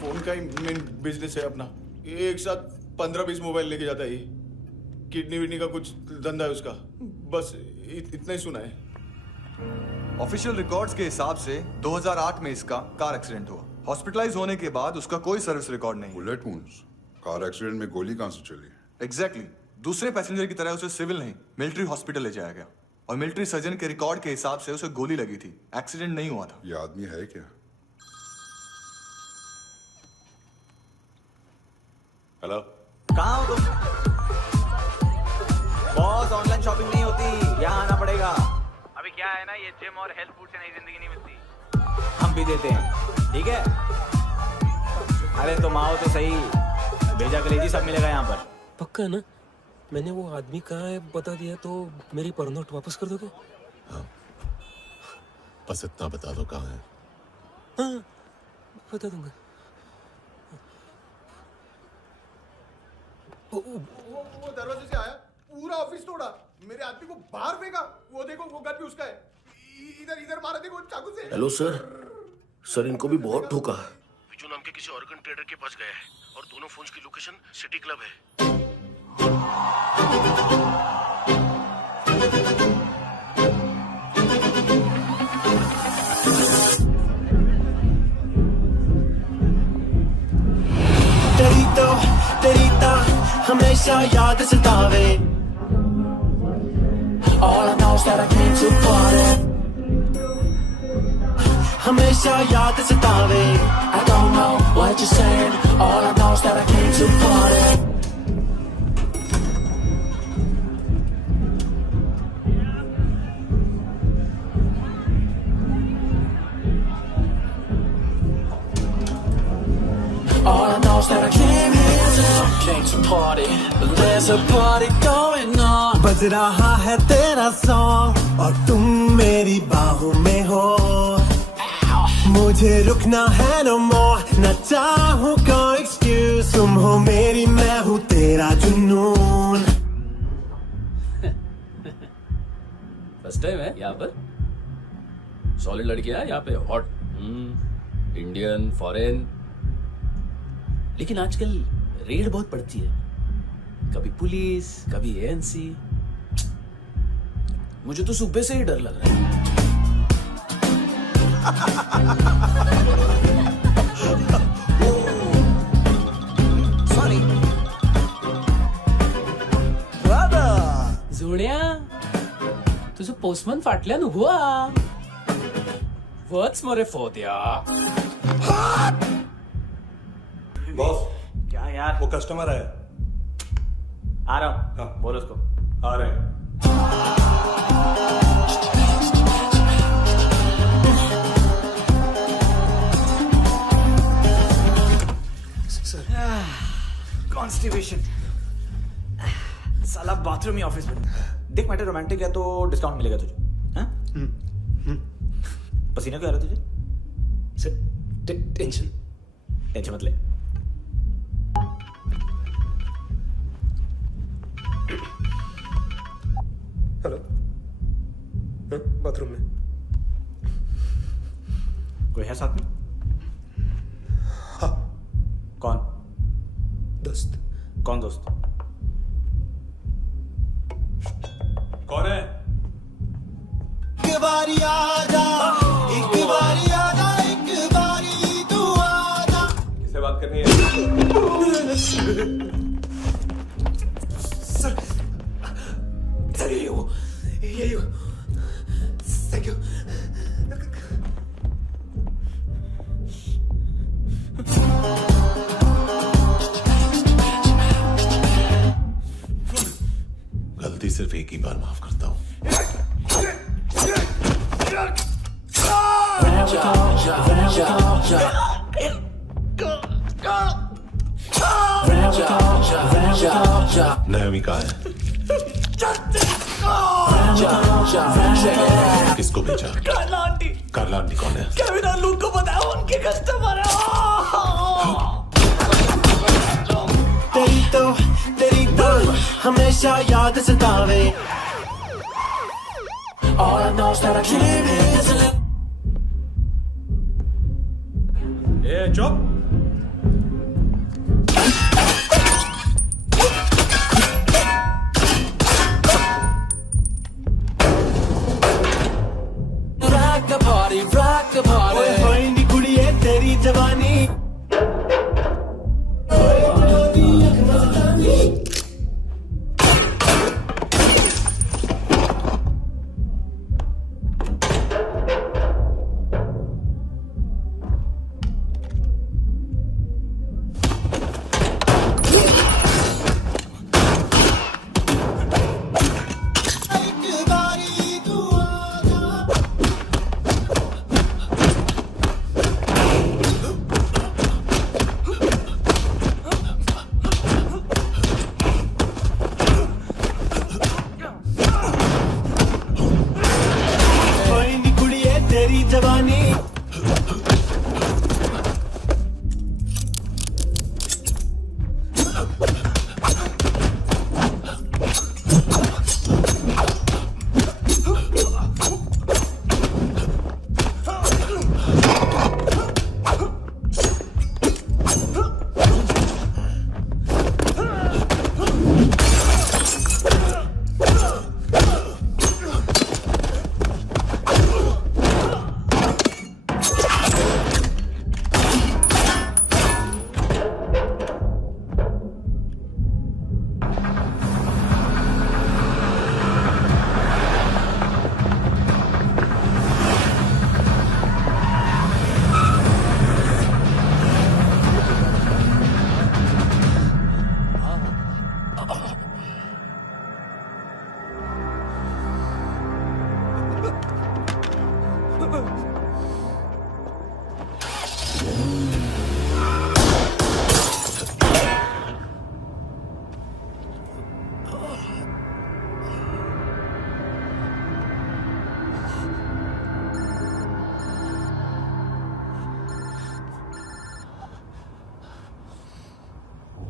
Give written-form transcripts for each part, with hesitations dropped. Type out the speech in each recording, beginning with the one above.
Phone का ही main business है अपना। एक साथ 15-20 मोबाइल लेके जाता है ये। किडनी विडनी का कुछ धंधा है उसका। बस इतना ही सुना है। ऑफिशियल रिकॉर्ड्स के हिसाब से 2008 में इसका कार एक्सीडेंट हुआ। हॉस्पिटलाइज होने के बाद उसका कोई सर्विस रिकॉर्ड नहीं। बुलेट वुंड्स, कार एक्सीडेंट में गोली कहां से चली? एग्जैक्टली दूसरे पैसेंजर की तरह उसे सिविल नहीं मिलिट्री हॉस्पिटल ले जाया गया और मिलिट्री सर्जन के रिकॉर्ड के हिसाब से उसे गोली लगी थी। एक्सीडेंट नहीं हुआ था। ये आदमी है क्या? हेलो, कहाँ हो तुम? बॉस, ऑनलाइन शॉपिंग नहीं होती, यहाँ आना पड़ेगा। अभी क्या है ना, ये जिम और हेल्थ फूड से नई जिंदगी नहीं मिलती। हम भी देते हैं, ठीक है? अरे तुम आओ तो सही, भेजा कलेजी सब मिलेगा यहाँ पर। पक्का ना? मैंने वो आदमी कहाँ है बता दिया तो मेरी पर नोट वापस कर दोगे? हाँ, बस इतना बता दो कहाँ है। हाँ, बता दूंगा। वो दरवाजे से आया, पूरा ऑफिस तोड़ा, मेरे आदमी को बाहर फेंका। वो देखो, वो गन भी उसका है। इधर इधर मारा, देखो चाकू से। हेलो सर, सर इनको भी बहुत ठोका। विजू नाम के किसी ऑर्गन ट्रेडर के पास गया है और दोनों फोन्स की लोकेशन सिटी क्लब है। तेरी तो हमेशा याद सतावे। All I know is that I came to party. हमेशा याद सतावे। I don't know what you're saying. All I know is that I came to party. All I know is that I came here to party. There's a party going on. बज रहा है तेरा song और तुम मेरी बाहों में हो। मुझे रुकना है no more, न चाहूँ कोई excuse। तुम हो मेरी, मैं हूँ तेरा जुनून। फर्स्ट टाइम है यहाँ पर। सॉलिड लड़कियां है यहाँ पे, हॉट इंडियन फॉरेन। लेकिन आजकल रेड बहुत पड़ती है, कभी पुलिस कभी एएनसी। मुझे तो सुबह से ही डर लग रहा है। Sorry. जोड्या, तुझं पोस्टमन फाटल्यान उभो हा. वच मरे फोद्या. बॉस, क्या यार? वो कस्टमर है। आ रहा हूँ। हाँ। बोलो उसको। आ रहे हैं। कॉन्स्टिपेशन। साला बाथरूम ही ऑफिस में। देख मैटर रोमांटिक है तो डिस्काउंट मिलेगा तुझे। हाँ? पसीना क्यों आ रहा है तुझे? सर टेंशन मत ले। हेलो, बाथरूम में कोई है साथ में? हाँ। कौन? दोस्त। कौन दोस्त? कौन है? एक बारी आजा, एक बारी आजा, एक बारी तू आजा। किससे बात करनी है? सर यही हो। Thank you. गलती सिर्फ एक ही बार माफ करता हूँ। नयमी कहाँ है? किसको भेजा? कार्ला आंटी कौन है? केविन और लूक को बताया, उनके कस्टमर है। तेरी तो हमेशा याद सतावे। All I know is that I came here to live. ए चुप।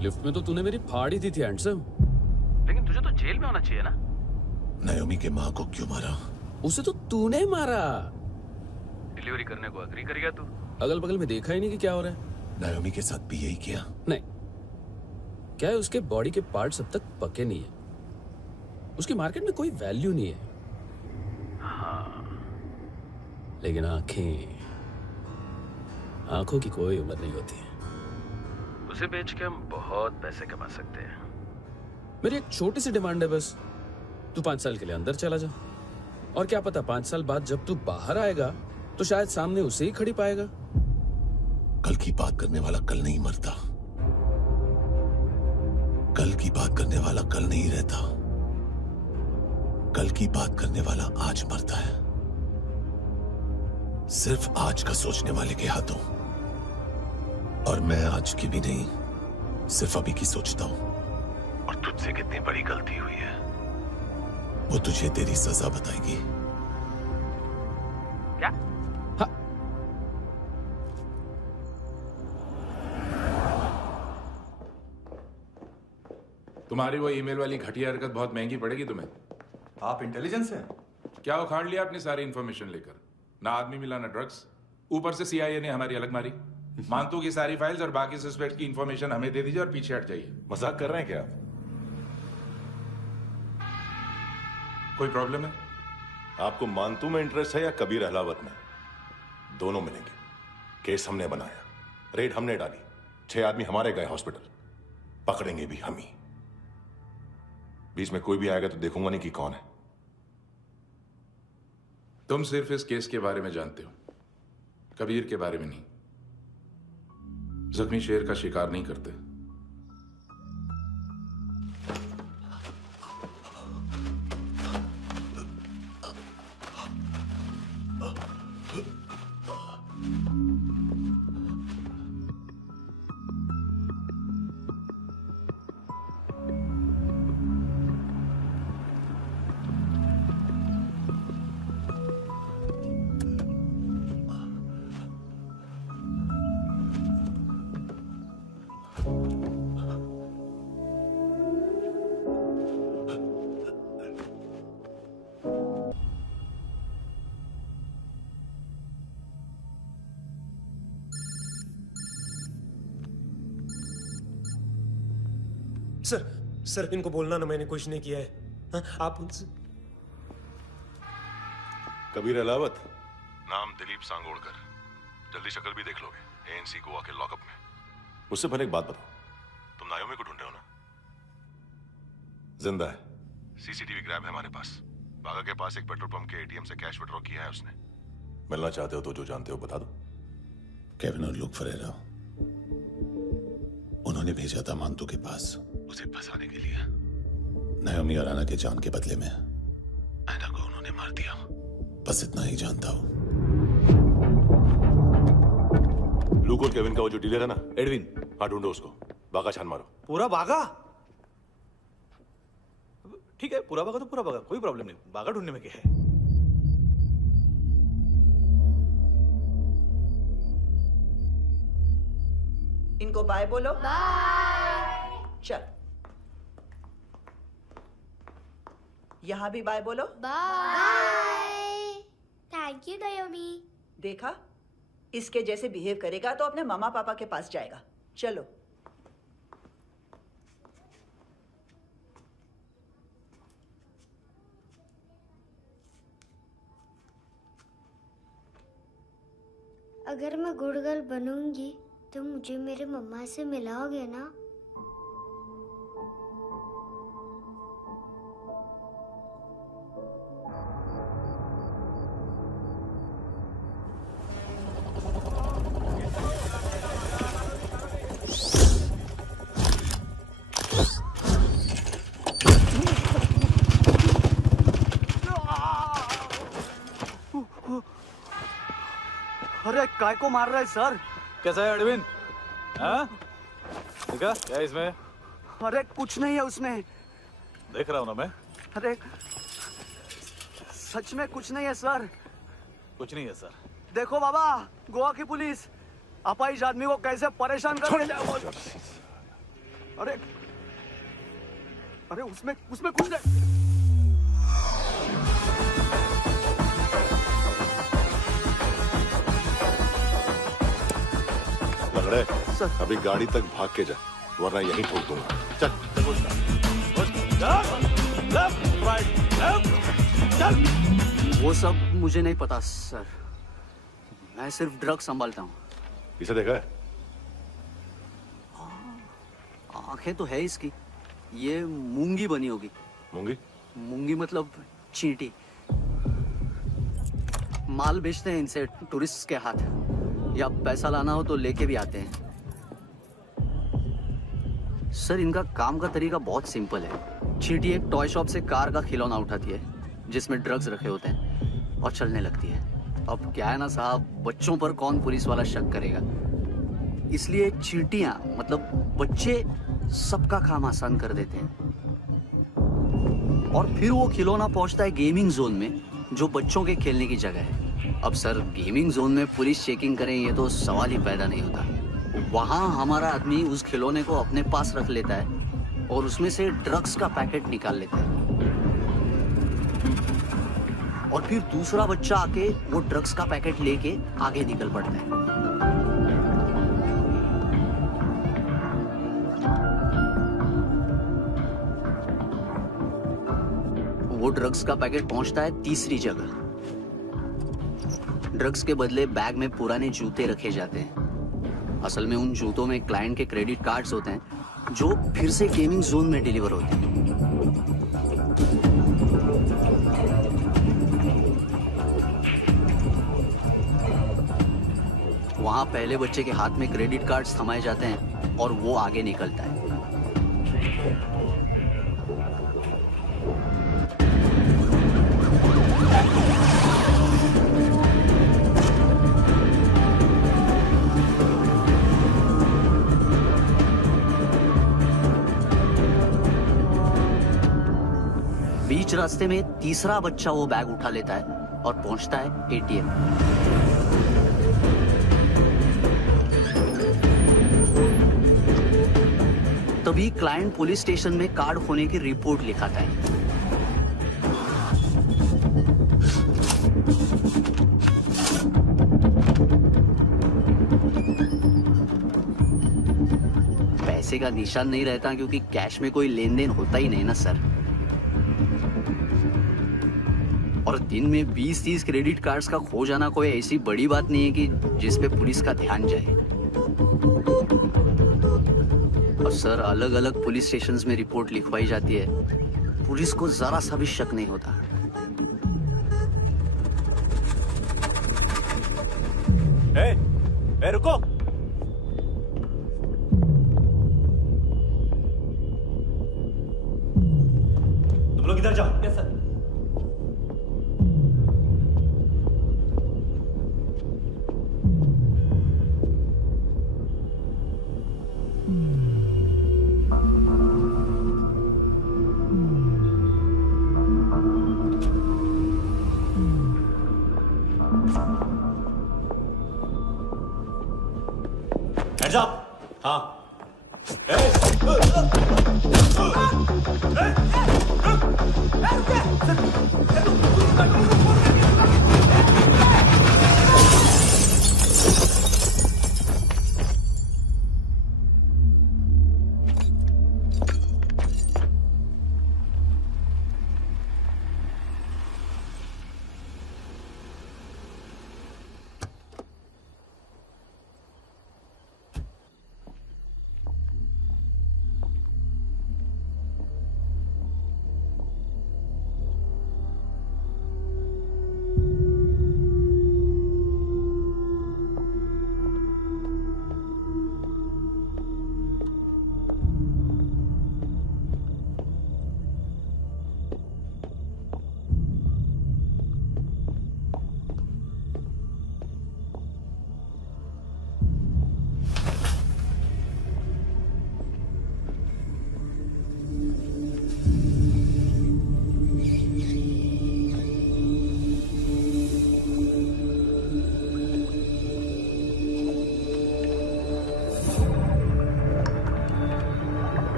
लिफ्ट में तो तूने मेरी फाड़ ही दी थी हैंडसम। लेकिन तुझे तो जेल में होना चाहिए ना। नायोमी के माँ को क्यों मारा? उसे तो तूने मारा। डिलीवरी करने को अग्री कर गया तू। अगल बगल में देखा ही नहीं कि क्या हो रहा है। नायोमी के साथ भी यही किया? नहीं, क्या है उसके बॉडी के पार्ट्स अब तक पके नहीं है, उसकी मार्केट में कोई वैल्यू नहीं है। हाँ। लेकिन आंखों की कोई उम्र नहीं होती है। उसे बेच के हम बहुत पैसे कमा सकते हैं। मेरी एक छोटी सी डिमांड है बस, तू 5 साल के लिए अंदर चला जा, और क्या पता 5 साल बाद जब तू बाहर आएगा तो शायद सामने उसे ही खड़ी पाएगा। कल की बात करने वाला कल नहीं मरता, कल की बात करने वाला कल नहीं रहता, कल की बात करने वाला आज मरता है। सिर्फ आज का सोचने वाले के हाथों। और मैं आज की भी नहीं, सिर्फ अभी की सोचता हूं। और तुझसे कितनी बड़ी गलती हुई है वो तुझे तेरी सजा बताएगी। क्या? हाँ। तुम्हारी वो ईमेल वाली घटिया हरकत बहुत महंगी पड़ेगी तुम्हें। आप इंटेलिजेंस हैं? क्या उखाड़ लिया अपनी सारी इंफॉर्मेशन लेकर? ना आदमी मिला ना ड्रग्स, ऊपर से सीआईए ने हमारी अलग मारी। मानतू की सारी फाइल्स और बाकी सस्पेक्ट की इंफॉर्मेशन हमें दे दीजिए और पीछे हट जाइए। मजाक कर रहे हैं क्या? कोई प्रॉब्लम है? आपको मानतू में इंटरेस्ट है या कबीर अहलावत में? दोनों मिलेंगे। केस हमने बनाया, रेड हमने डाली, 6 आदमी हमारे गए हॉस्पिटल, पकड़ेंगे भी हम ही। बीच में कोई भी आएगा तो देखूंगा नहीं कि कौन है। तुम सिर्फ इस केस के बारे में जानते हो, कबीर के बारे में नहीं। जख्मी शेर का शिकार नहीं करते। सर इनको बोलना ना मैंने कुछ नहीं किया है। हाँ, आप उनसे। कबीर अहलावत, नाम दिलीप सांगोड़कर। जल्दी शक्ल भी देख लोगे एएनसी गोवा के लॉकअप में। मुझसे पहले एक बात बताओ, तुम नायोमी को ढूंढ रहे हो ना? जिंदा है, सीसीटीवी ग्रैब है हमारे पास। बागा के पास एक पेट्रोल पंप के एटीएम से कैश विड्रॉ किया है उसने। मिलना चाहते हो तो जो जानते हो बता दो। केविन और लुक फरेरा, उन्होंने भेजा था मानतू के पास उसे फंसाने के लिए। नायोमी और आना के जान के बदले में आना को उन्होंने मार दिया। बस इतना ही जानता हूं। लुक और केविन का वो जो डीलर है ना, एडविन, हाँ ढूंढो उसको। बागा छान मारो। पूरा बागा? ठीक है, पूरा बागा तो पूरा बागा, कोई प्रॉब्लम नहीं। बागा ढूंढने में क्या है? इनको बाय बोलो। बाय। चल, यहां भी बाय बोलो। बाय। Thank you नायोमी। देखा, इसके जैसे बिहेव करेगा तो अपने मामा पापा के पास जाएगा। चलो। अगर मैं गुड गर्ल बनूंगी तो मुझे मेरे मम्मा से मिलाओगे ना? अरे काय को मार रहा है सर? कैसा है अरविंद? हाँ? देखा क्या है इसमें? अरे कुछ नहीं है उसमें। देख रहा हूँ ना मैं। अरे सच में कुछ नहीं है सर। कुछ नहीं है सर। देखो बाबा, गोवा की पुलिस अपाहिज आदमी को कैसे परेशान कर रही है। अरे अरे उसमें उसमें कुछ नहीं। लंगड़े अभी गाड़ी तक भाग के जा, वरना यहीं ठोक दूंगा। चल वो सब मुझे नहीं पता सर, मैं सिर्फ ड्रग संभालता हूँ। इसे देखा है? आंखें तो है इसकी, ये मूंगी बनी होगी। मूंगी? मूंगी मतलब चींटी। माल बेचते हैं इनसे टूरिस्ट के हाथ, या पैसा लाना हो तो लेके भी आते हैं। सर इनका काम का तरीका बहुत सिंपल है। चींटी एक टॉय शॉप से कार का खिलौना उठाती है जिसमें ड्रग्स रखे होते हैं और चलने लगती है। अब क्या है ना साहब, बच्चों पर कौन पुलिस वाला शक करेगा, इसलिए चींटियां मतलब बच्चे सबका काम आसान कर देते हैं। और फिर वो खिलौना पहुंचता है गेमिंग जोन में, जो बच्चों के खेलने की जगह है। अब सर गेमिंग जोन में पुलिस चेकिंग करें ये तो सवाल ही पैदा नहीं होता। वहां हमारा आदमी उस खिलौने को अपने पास रख लेता है और उसमें से ड्रग्स का पैकेट निकाल लेता है, और फिर दूसरा बच्चा आके वो ड्रग्स का पैकेट लेके आगे निकल पड़ता है। वो ड्रग्स का पैकेट पहुंचता है तीसरी जगह। ड्रग्स के बदले बैग में पुराने जूते रखे जाते हैं। असल में उन जूतों में क्लाइंट के क्रेडिट कार्ड्स होते हैं जो फिर से गेमिंग जोन में डिलीवर होते हैं। वहां पहले बच्चे के हाथ में क्रेडिट कार्ड्स थमाए जाते हैं और वो आगे निकलता है। बीच रास्ते में तीसरा बच्चा वो बैग उठा लेता है और पहुंचता है एटीएम। तभी क्लाइंट पुलिस स्टेशन में कार्ड खोने की रिपोर्ट लिखाता है। पैसे का निशान नहीं रहता क्योंकि कैश में कोई लेन देन होता ही नहीं ना सर। और दिन में 20-30 क्रेडिट कार्ड्स का खो जाना कोई ऐसी बड़ी बात नहीं है कि जिस पे पुलिस का ध्यान जाए। और सर अलग अलग पुलिस स्टेशंस में रिपोर्ट लिखवाई जाती है, पुलिस को जरा सा भी शक नहीं होता। ए, रुको। तुम लोग इधर जाओ। Yes sir. Hands up! हाँ।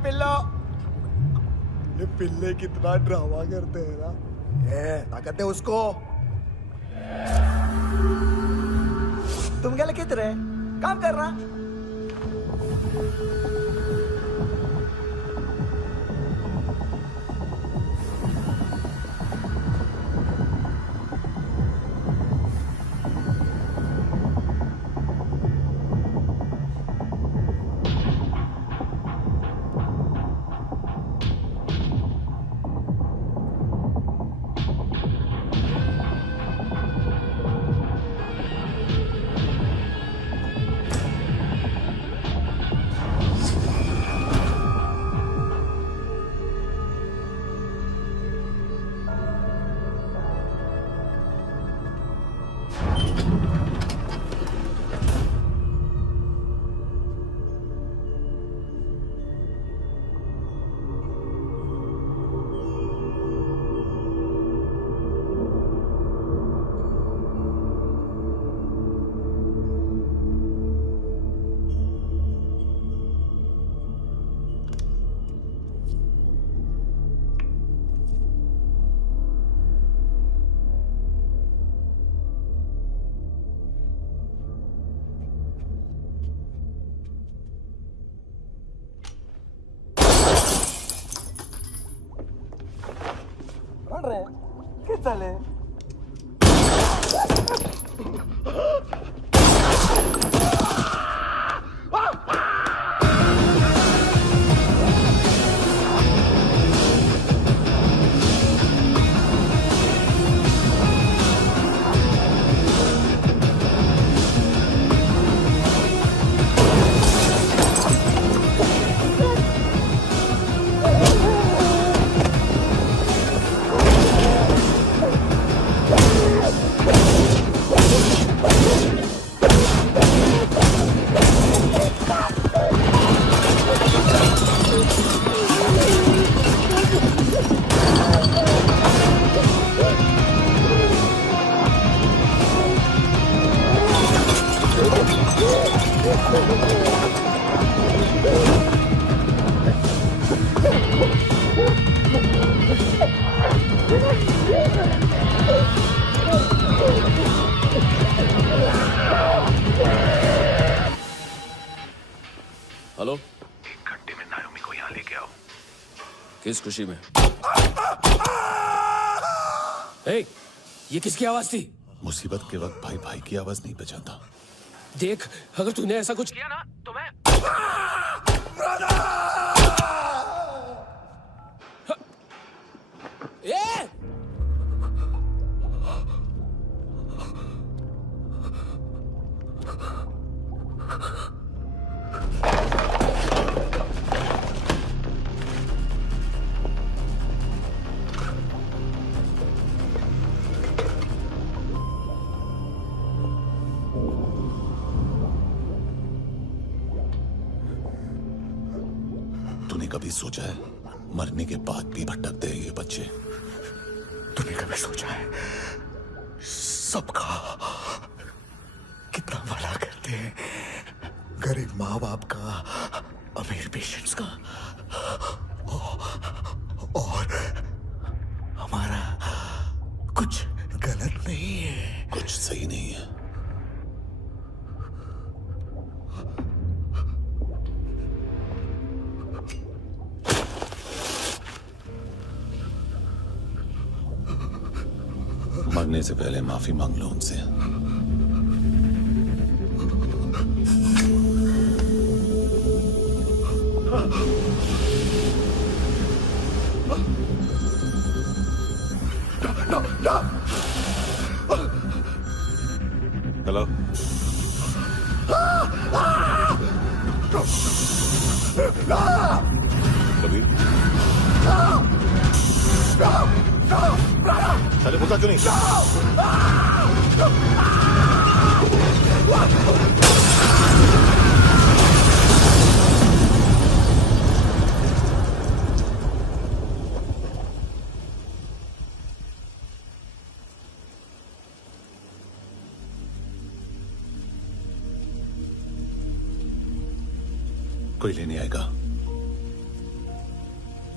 पिल्लो। ये पिल्ले कितना ड्रामा करते हैं ना। ताकत है उसको। तुम क्या लिखित रहे? काम कर रहा। चले हेलो, 1 घंटे में नायोमी को यहाँ लेके आओ। किस खुशी में? ए, ये किसकी आवाज थी? मुसीबत के वक्त भाई भाई की आवाज नहीं बचाता। देख, अगर तूने ऐसा कुछ किया ना तो मैं ए! तूने कभी सोचा है मरने के बाद भी भटकते हैं ये बच्चे? तूने कभी सोचा है सबका कितना भला करते हैं? गरीब माँ बाप का, अमीर पेशेंट्स का, और हमारा कुछ गलत नहीं है। कुछ सही नहीं है। मरने से पहले माफी मांग लो उनसे। हेलो, कबीर, चले बोलता क्यों नहीं? कोई लेने आएगा?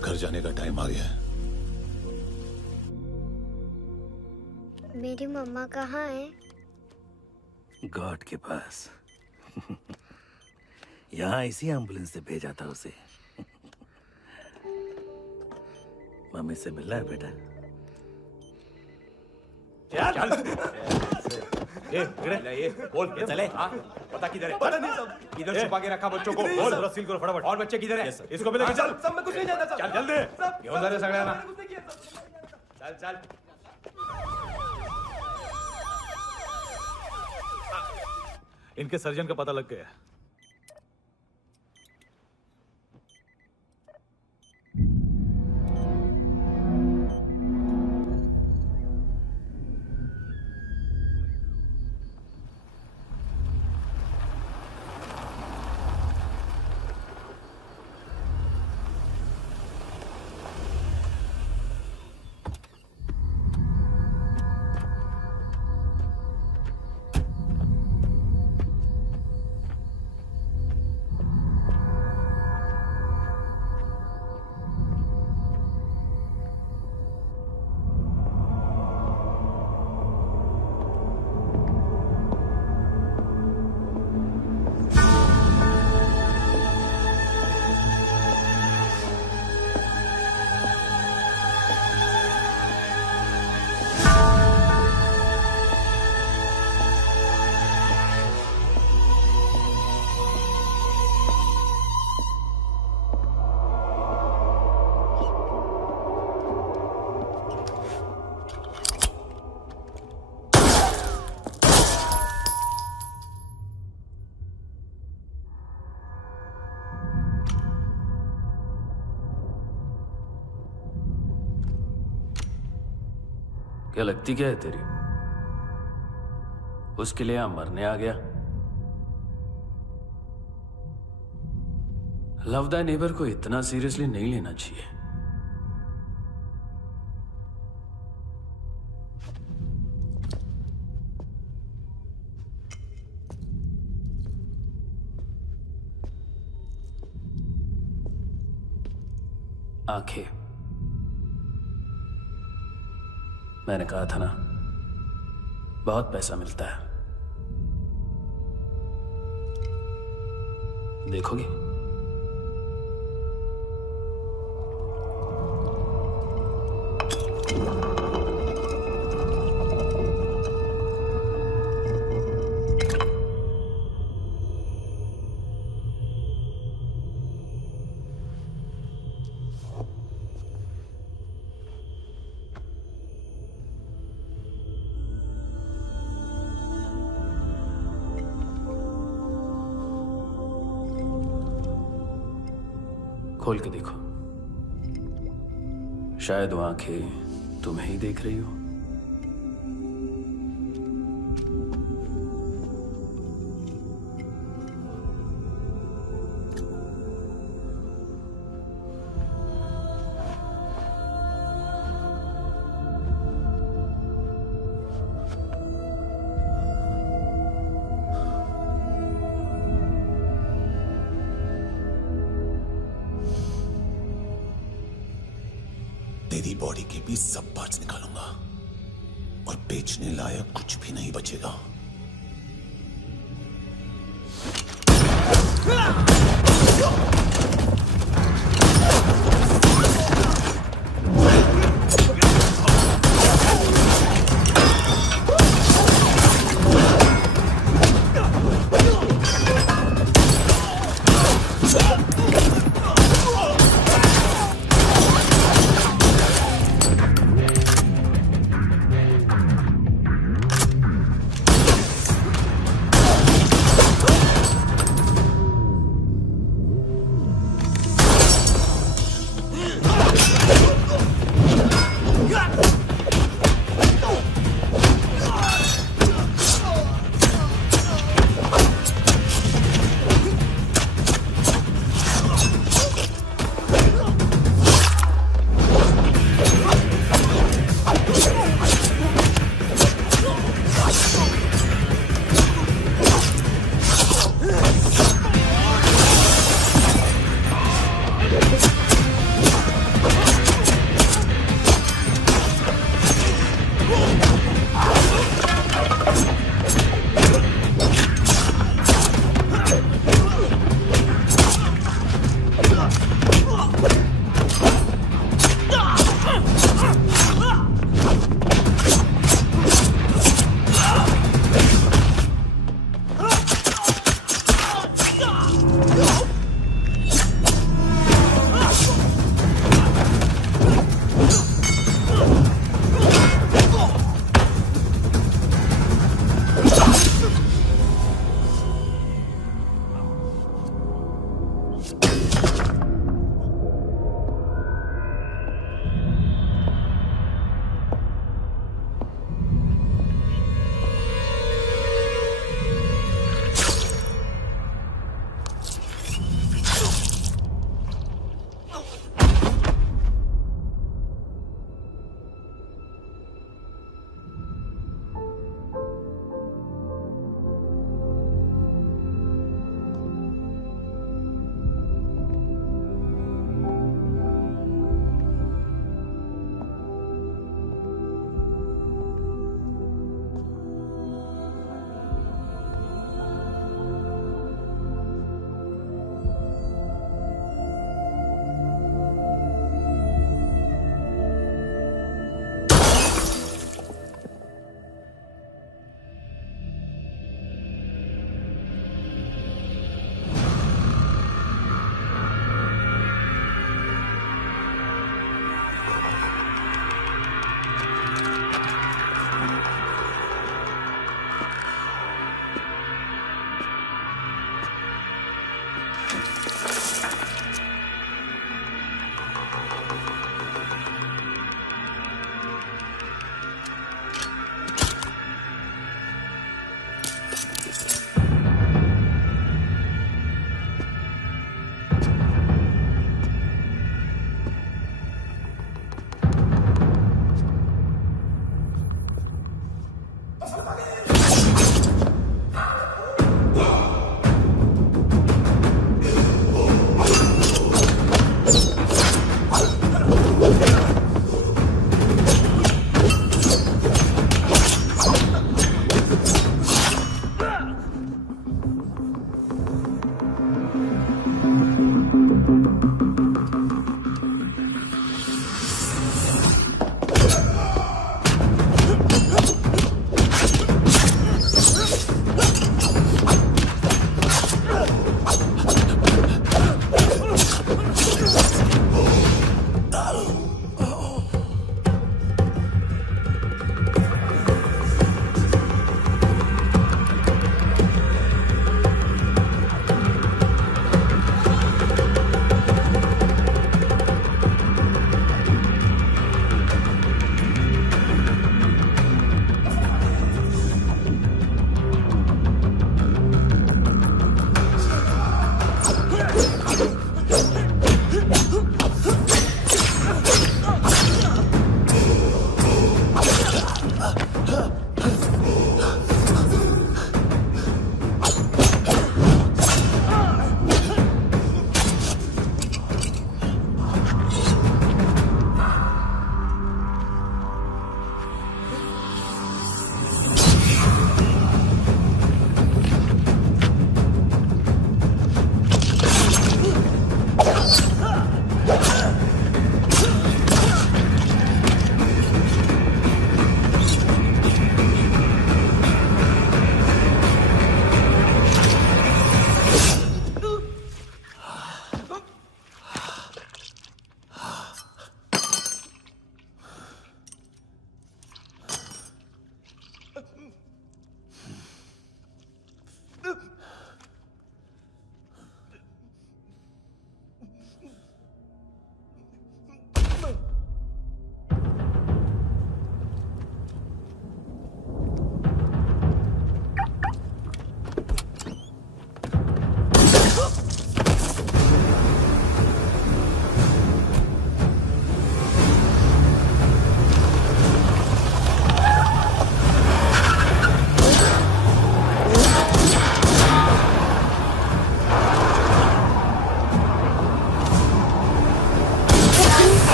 घर जाने का टाइम आ गया है। मेरी मम्मा कहाँ है? गॉड के पास। यहाँ इसी एम्बुलेंस से भेजा था उसे। मम्मी से मिलना है बेटा। चल ये बोल ये चले। पता किधर है? पता नहीं सब। इधर छुपा के रखा बच्चों को। बोल जरा सील करो फटाफट। और बच्चे किधर है? इसको भी लेके चल। सब में कुछ नहीं जानता। चल जल्दी। घेऊन जा रे सगळ्यांना। चल चल। इनके सर्जन का पता लग गया। क्या लगती क्या है तेरी? उसके लिए यहां मरने आ गया? लव द नेबर को इतना सीरियसली नहीं लेना चाहिए। आंखें, मैंने कहा था ना, बहुत पैसा मिलता है। देखोगी? खोल के देखो, शायद वो आंखें तुम्हें ही देख रही हो। तेरी बॉडी के भी सब पार्ट्स निकालूंगा और बेचने लायक कुछ भी नहीं बचेगा।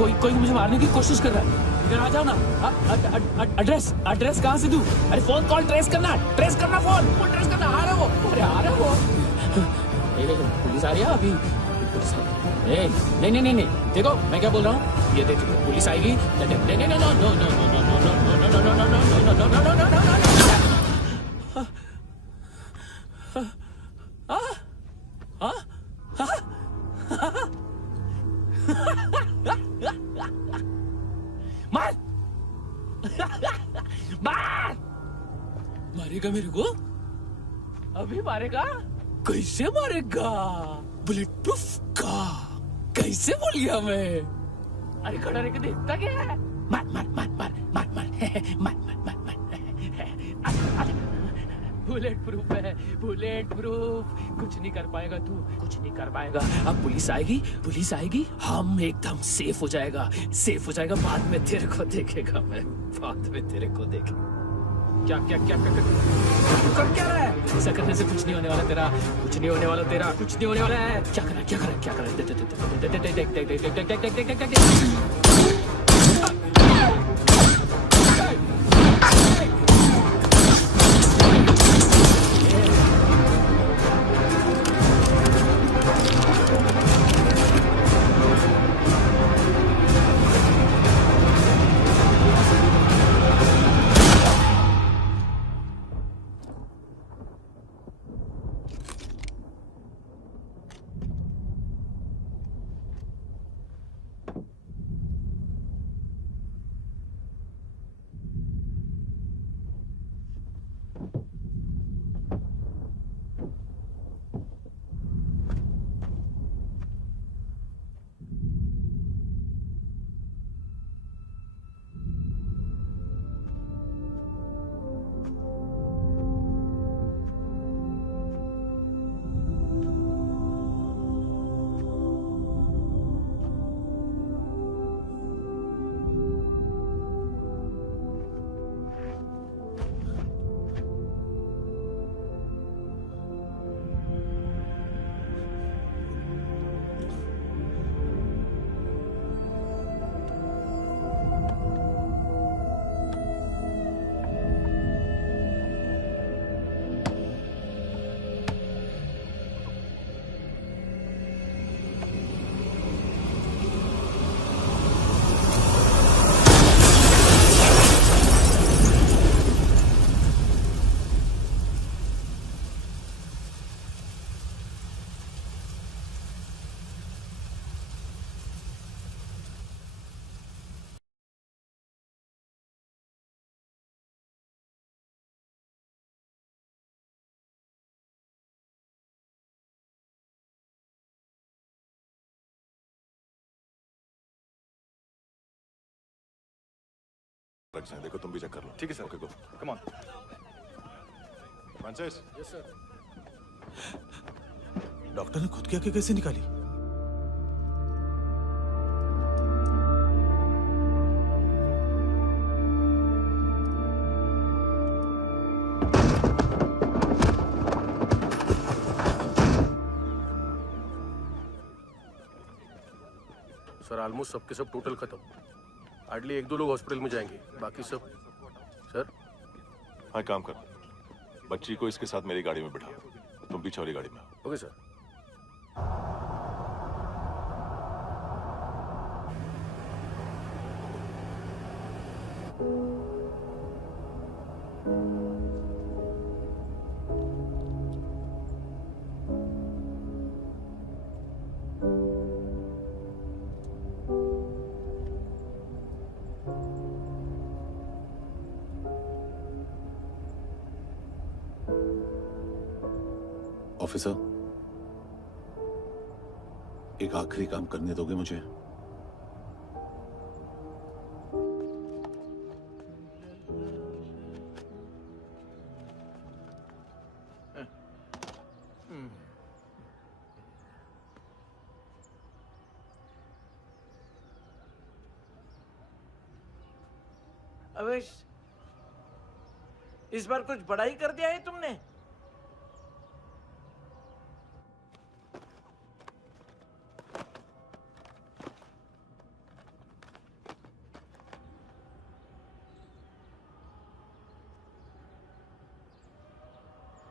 कोई मुझे मारने की कोशिश कर रहा है। इधर आ जाओ ना। एड्रेस कहाँ से दूं? अरे फोन कॉल ट्रेस करना फोन ट्रेस करना। आ रहे हो? अरे आ रहे हो? पुलिस आ रही है अभी। पुलिस नहीं देखो मैं क्या बोल रहा हूँ, ये देखो पुलिस आएगी। मार मारेगा मेरे को? अभी मारेगा? कैसे मारेगा? बुलेट प्रूफ का कैसे बोल गया मैं? अरे खड़ा रह के देखता क्या है? मार मार मार मार मार मार मार मार मार बुलेट प्रूफ है, बुलेट प्रूफ। कुछ नहीं कर पाएगा तू, कुछ नहीं कर पाएगा। अब पुलिस आएगी, हम एकदम सेफ हो जाएगा। बाद में तेरे को देखेगा मैं, बाद में तेरे को देखेगा। क्या कर क्या रहा है? ऐसा करने से कुछ नहीं होने वाला तेरा, कुछ नहीं होने वाला है। क्या कर रहा है? ड्रग्स हैं, देखो तुम भी चेक कर लो। ठीक है sir. Okay go. Come on. Francis. Yes sir. Doctor ने खुद की आंखें कैसे निकाली? सर ऑलमोस्ट सबके सब टोटल खत्म। हार्डली 1-2 लोग हॉस्पिटल में जाएंगे, बाकी सब। सर हाँ काम कर, बच्ची को इसके साथ मेरी गाड़ी में बिठा, तुम पीछे वाली गाड़ी में। Okay sir. ऑफिसर, एक आखिरी काम करने दोगे मुझे? अवेश, इस बार कुछ बड़ा ही कर दिया है तुमने।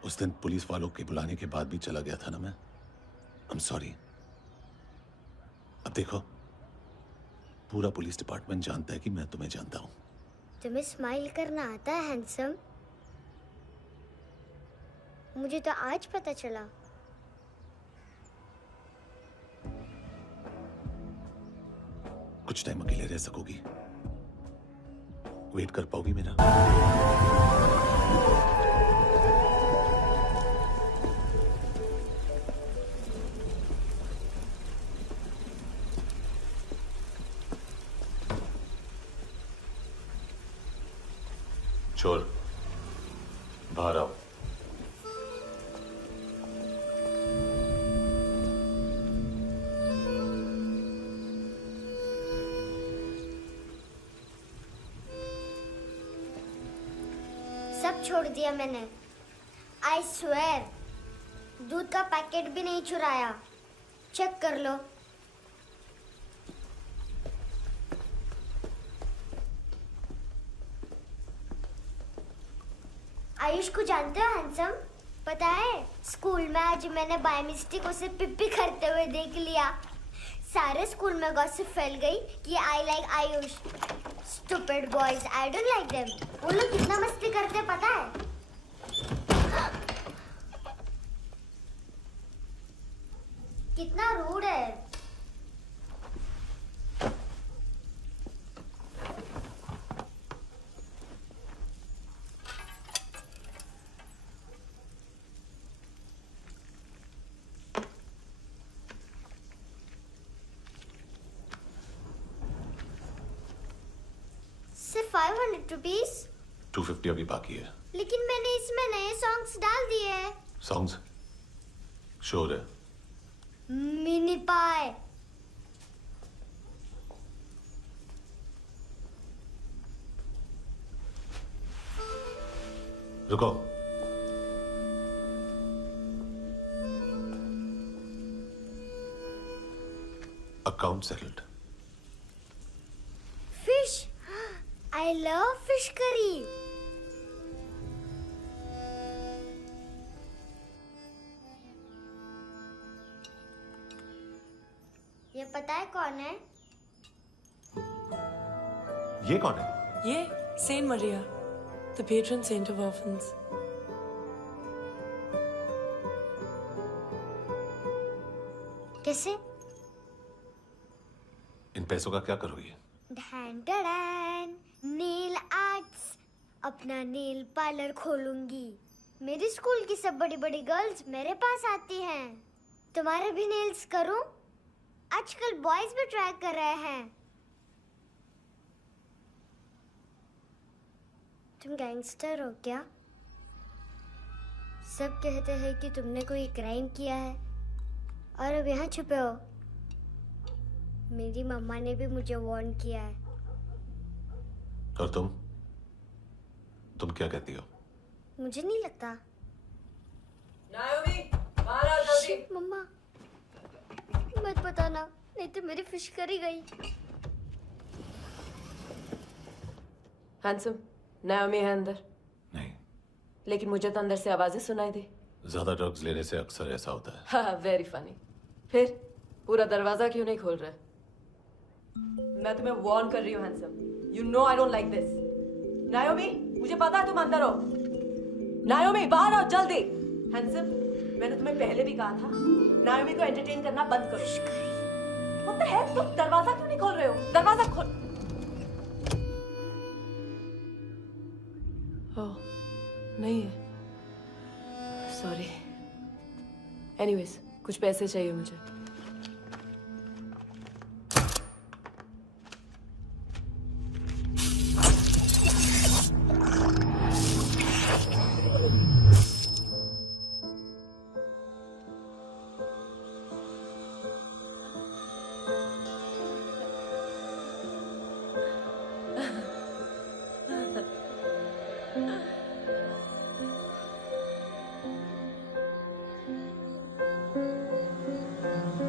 उस दिन पुलिस वालों के बुलाने के बाद भी चला गया था ना मैं। I am sorry. अब देखो, पूरा पुलिस डिपार्टमेंट जानता है कि मैं तुम्हें जानता हूं। तुम्हें स्माइल करना आता है हैंडसम? मुझे तो आज पता चला। कुछ टाइम अकेले रह सकोगी? वेट कर पाओगी मेरा? चोर, बाहर आओ। सब छोड़ दिया मैंने। आई स्वेयर, दूध का पैकेट भी नहीं चुराया। चेक कर लो। आयुष को जानते हो हैंडसम? पता है, स्कूल में आज मैंने बाय मिस्टेक उसे पिप्पी करते हुए देख लिया। सारे स्कूल में गॉसिप फैल गई कि I like Ayush. Stupid boys, I don't like them. वो लोग कितना मस्ती करते पता है? कितना रूड है। सिर्फ 500 रुपीस? 250 अभी बाकी है। लेकिन मैंने इसमें नए सॉन्ग्स डाल दिए हैं। सॉन्ग्स? श्योर है? मिनी पाए। रुको। Account settled. Fish, I love fish curry. ये पता है कौन है? ये कौन है? ये Saint Maria, the patron Saint of orphans. कैसे? इन पैसों का क्या करोगी? ढैन ढैन, नेल आर्ट्स। अपना नेल पार्लर खोलूंगी। मेरी स्कूल की सब बड़ी बड़ी गर्ल्स मेरे पास आती हैं। तुम्हारे भी नेल्स करूं? आजकल बॉयज भी ट्राई कर रहे हैं। तुम गैंगस्टर हो क्या? सब कहते हैं कि तुमने कोई क्राइम किया है और अब यहाँ छुपे हो। मेरी मम्मा ने भी मुझे वार्न किया है। और तुम क्या कहती हो? मुझे नहीं लगता। नायोमी, बाहर आओ जल्दी। शिट, मम्मा मत बताना, नहीं तो मेरी फिश करी गई। हैंडसम, नायोमी है अंदर। नहीं। लेकिन मुझे तो अंदर से आवाजें सुनाई दी। ज्यादा ड्रग्स लेने से अक्सर ऐसा होता है। हाँ, वेरी फनी। फिर पूरा दरवाजा क्यों नहीं खोल रहे? मैं तुम्हें वार्न कर रही हूँ handsome. You know I don't like this. नायोमी, मुझे पता है तुम अंदर हो। नायोमी, बाहर आओ जल्दी। हैंडसम, मैंने तुम्हें पहले भी कहा था नायोमी को एंटरटेन करना बंद करो। What the heck? तुम दरवाजा क्यों नहीं खोल रहे हो? दरवाजा खोल। ओह, नहीं है। सॉरी। एनीवेज, कुछ पैसे चाहिए मुझे।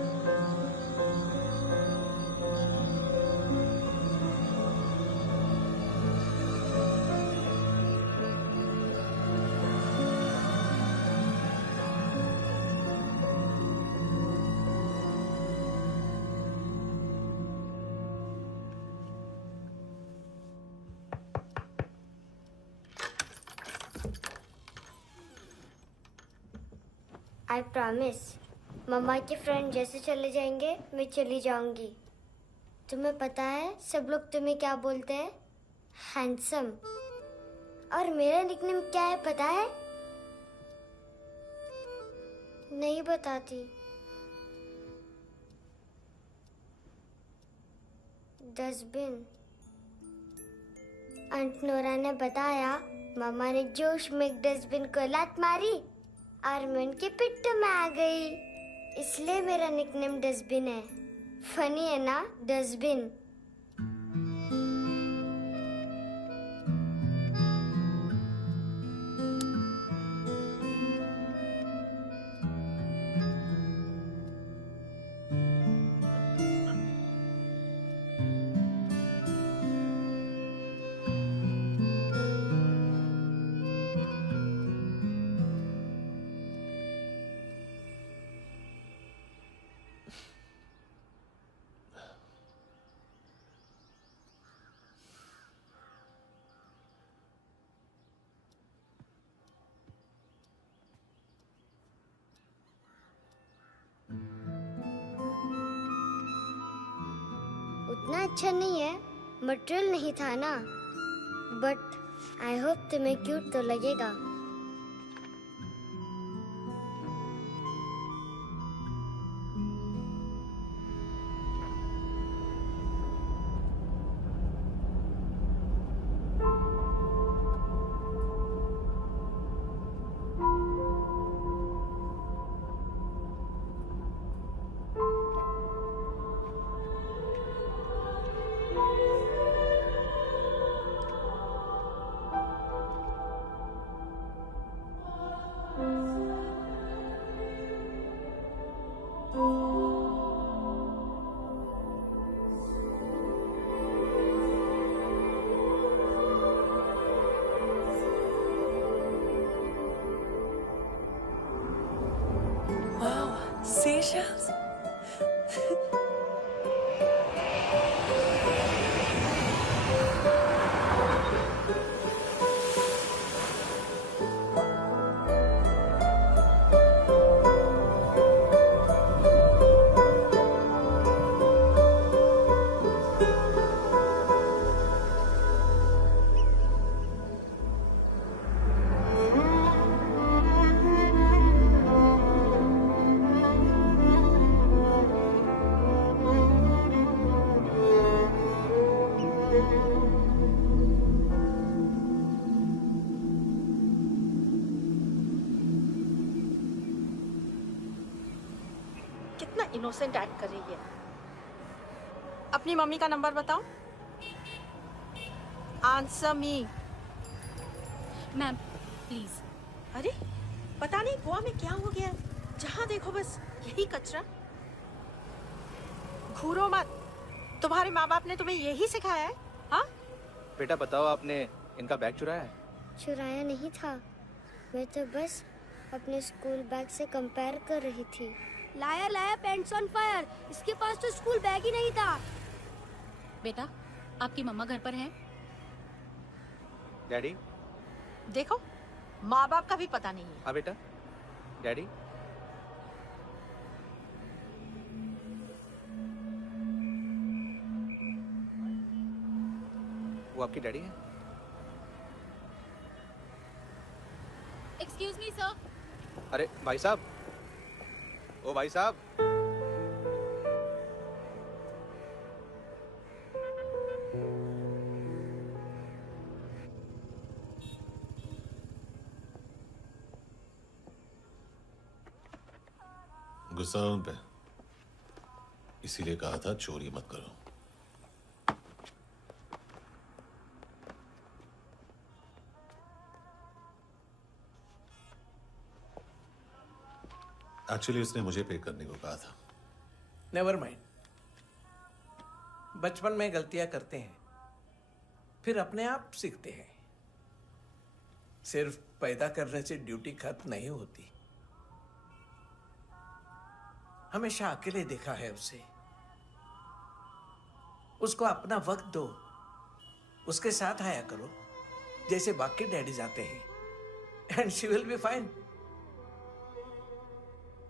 I promise. मम्मा के फ्रेंड जैसे चले जाएंगे मैं चली जाऊंगी। तुम्हें पता है सब लोग तुम्हें क्या बोलते हैं? हैंडसम। और मेरा निकनेम क्या है पता है? नहीं बताती। डस्टबिन। आंट नोरा ने बताया मामा ने जोश में एक डस्टबिन को लात मारी और मैं उनके पिट्ठू में आ गई, इसलिए मेरा निकनेम डस्टबिन है। फनी है ना डस्टबिन? उतना अच्छा नहीं है, मटेरियल नहीं था ना, बट आई होप तुम्हें क्यूट तो लगेगा। Seashells? इनोसेंट एक्ट कर रही है। अपनी मम्मी का नंबर बताओ। Answer me. Ma'am please. अरे पता नहीं गोवा में क्या हो गया, जहाँ देखो बस यही कचरा। घूरो मत, तुम्हारे माँ बाप ने तुम्हें यही सिखाया है? हाँ बेटा बताओ, आपने इनका बैग चुराया है? चुराया नहीं था, मैं तो बस अपने स्कूल बैग से कंपेयर कर रही थी। लाया लाया पैंट्स ऑन फायर, इसके पास तो स्कूल बैग ही नहीं था। बेटा आपकी मम्मा घर पर हैं? डैडी देखो, माँ बाप का भी पता नहीं है। हाँ बेटा, डैडी वो आपकी डैडी है? Excuse me sir. अरे भाई साहब, ओ भाई साहब, गुस्सा है उन पे, इसीलिए कहा था चोरी मत करो। एक्चुअली उसने मुझे पे करने को कहा था। नेवर माइंड, बचपन में गलतियां करते हैं, फिर अपने आप सीखते हैं। सिर्फ पैदा करने से ड्यूटी खत्म नहीं होती। हमेशा अकेले देखा है उसे। उसको अपना वक्त दो, उसके साथ आया करो जैसे बाकी डैडीज आते हैं, and she will be fine.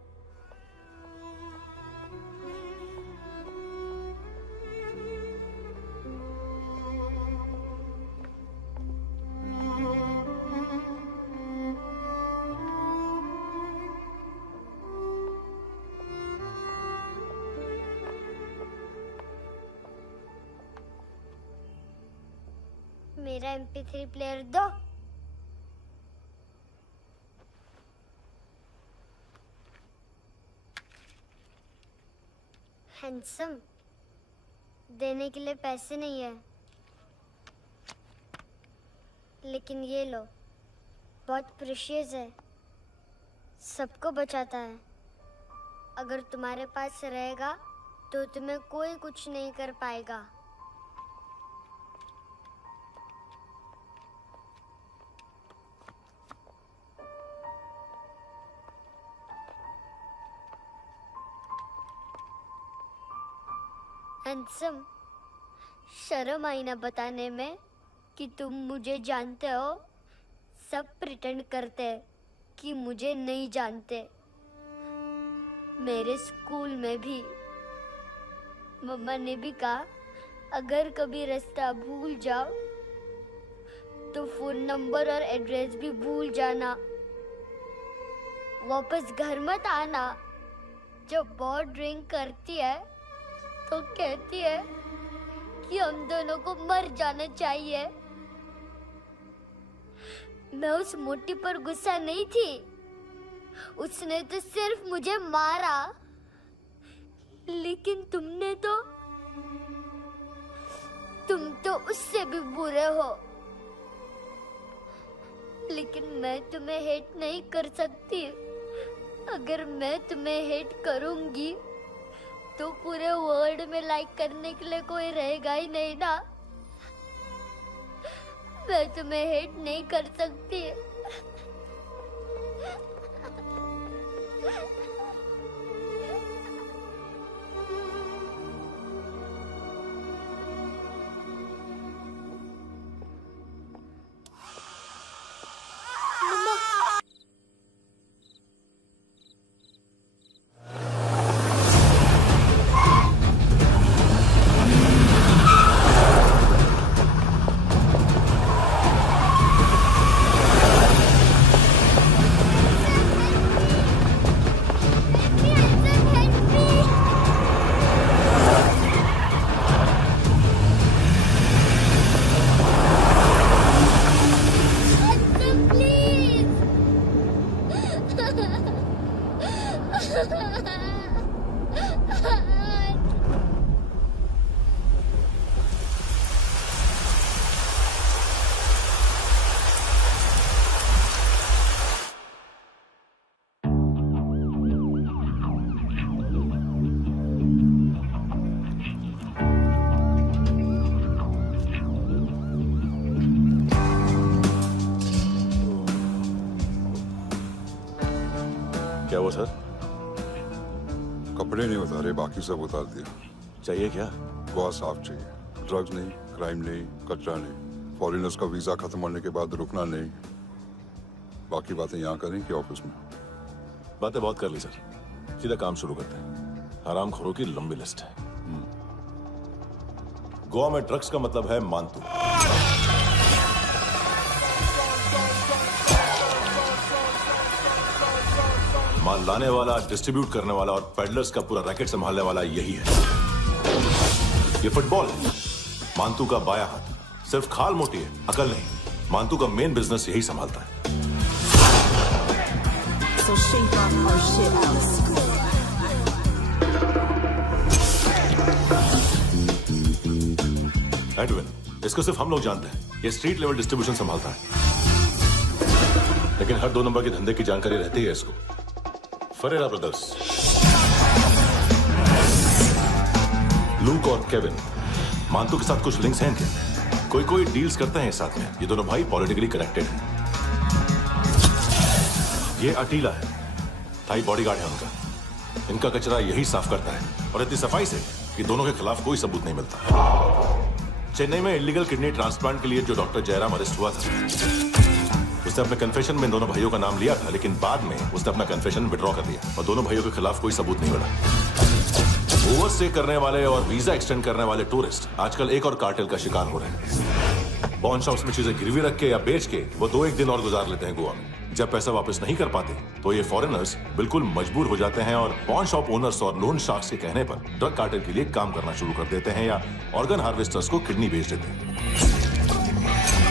मेरा MP3 प्लेयर दो। हैंडसम, देने के लिए पैसे नहीं है, लेकिन ये लो, बहुत प्रेशियस है, सबको बचाता है। अगर तुम्हारे पास रहेगा तो तुम्हें कोई कुछ नहीं कर पाएगा। हैंडसम, शर्म आई ना बताने में कि तुम मुझे जानते हो। सब प्रिटेंड करते हैं कि मुझे नहीं जानते। मेरे स्कूल में भी मम्मा ने भी कहा, अगर कभी रास्ता भूल जाओ तो फोन नंबर और एड्रेस भी भूल जाना, वापस घर मत आना। जब बहुत ड्रिंक करती है तो कहती है कि हम दोनों को मर जाना चाहिए। मैं उस मोटी पर गुस्सा नहीं थी, उसने तो सिर्फ मुझे मारा, लेकिन तुम तो उससे भी बुरे हो। लेकिन मैं तुम्हें हेट नहीं कर सकती। अगर मैं तुम्हें हेट करूंगी तो पूरे वर्ल्ड में लाइक करने के लिए कोई रहेगा ही नहीं ना। मैं तुम्हें हेट नहीं कर सकती। क्या हुआ सर? कपड़े नहीं उतारे, बाकी सब उतार दिया। चाहिए क्या? गोवा साफ चाहिए, ड्रग्स नहीं, क्राइम नहीं, कचरा नहीं, फॉरेनर्स का वीजा खत्म होने के बाद रुकना नहीं। बाकी बातें यहाँ करें कि ऑफिस में? बातें बहुत कर ली सर, सीधा काम शुरू करते हैं। हरामखोरों की लंबी लिस्ट है। गोवा में ड्रग्स का मतलब है मानतू। माल लाने वाला, डिस्ट्रीब्यूट करने वाला और पेडलर्स का पूरा रैकेट संभालने वाला यही है। ये फुटबॉल मानतू का बाया हाथ। सिर्फ खाल मोटी है, अकल नहीं। मानतू का मेन बिजनेस यही संभालता है। So shake off our shit out. Edwin, इसको सिर्फ हम लोग जानते हैं। ये स्ट्रीट लेवल डिस्ट्रीब्यूशन संभालता है, लेकिन हर 2 नंबर के धंधे की जानकारी रहती है इसको। फरेरा ब्रदर्स, लूक और केविन, मानतू के साथ कुछ लिंक्स हैं क्या? कोई डील्स करते हैं साथ में। ये दोनों भाई पॉलिटिकली कनेक्टेड हैं। ये अटीला है, थाई बॉडीगार्ड है उनका। इनका कचरा यही साफ करता है, और इतनी सफाई से कि दोनों के खिलाफ कोई सबूत नहीं मिलता। चेन्नई में इलीगल किडनी ट्रांसप्लांट के लिए जो डॉक्टर जयराम अरेस्ट हुआ था, उसने अपने कन्फेशन में दोनों भाइयों का नाम लिया था, लेकिन बाद में उसने अपना कन्फेशन विड्रॉ कर दिया और दोनों भाइयों के खिलाफ कोई सबूत नहीं मिला। ओवरस्टे करने वाले और वीजा एक्सटेंड करने वाले टूरिस्ट आजकल एक और कार्टेल का शिकार हो रहे हैं। पॉन शॉप्स में चीजें गिरवी रख के या बेच के वो 2-1 दिन और गुजार लेते हैं गोवा में। जब पैसा वापस नहीं कर पाते तो ये फॉरेनर्स बिल्कुल मजबूर हो जाते हैं और पॉन शॉप ओनर्स और लोन शार्क्स के कहने पर ड्रग कार्टेल के लिए काम करना शुरू कर देते हैं या ऑर्गन हार्वेस्टर्स को किडनी बेच देते हैं।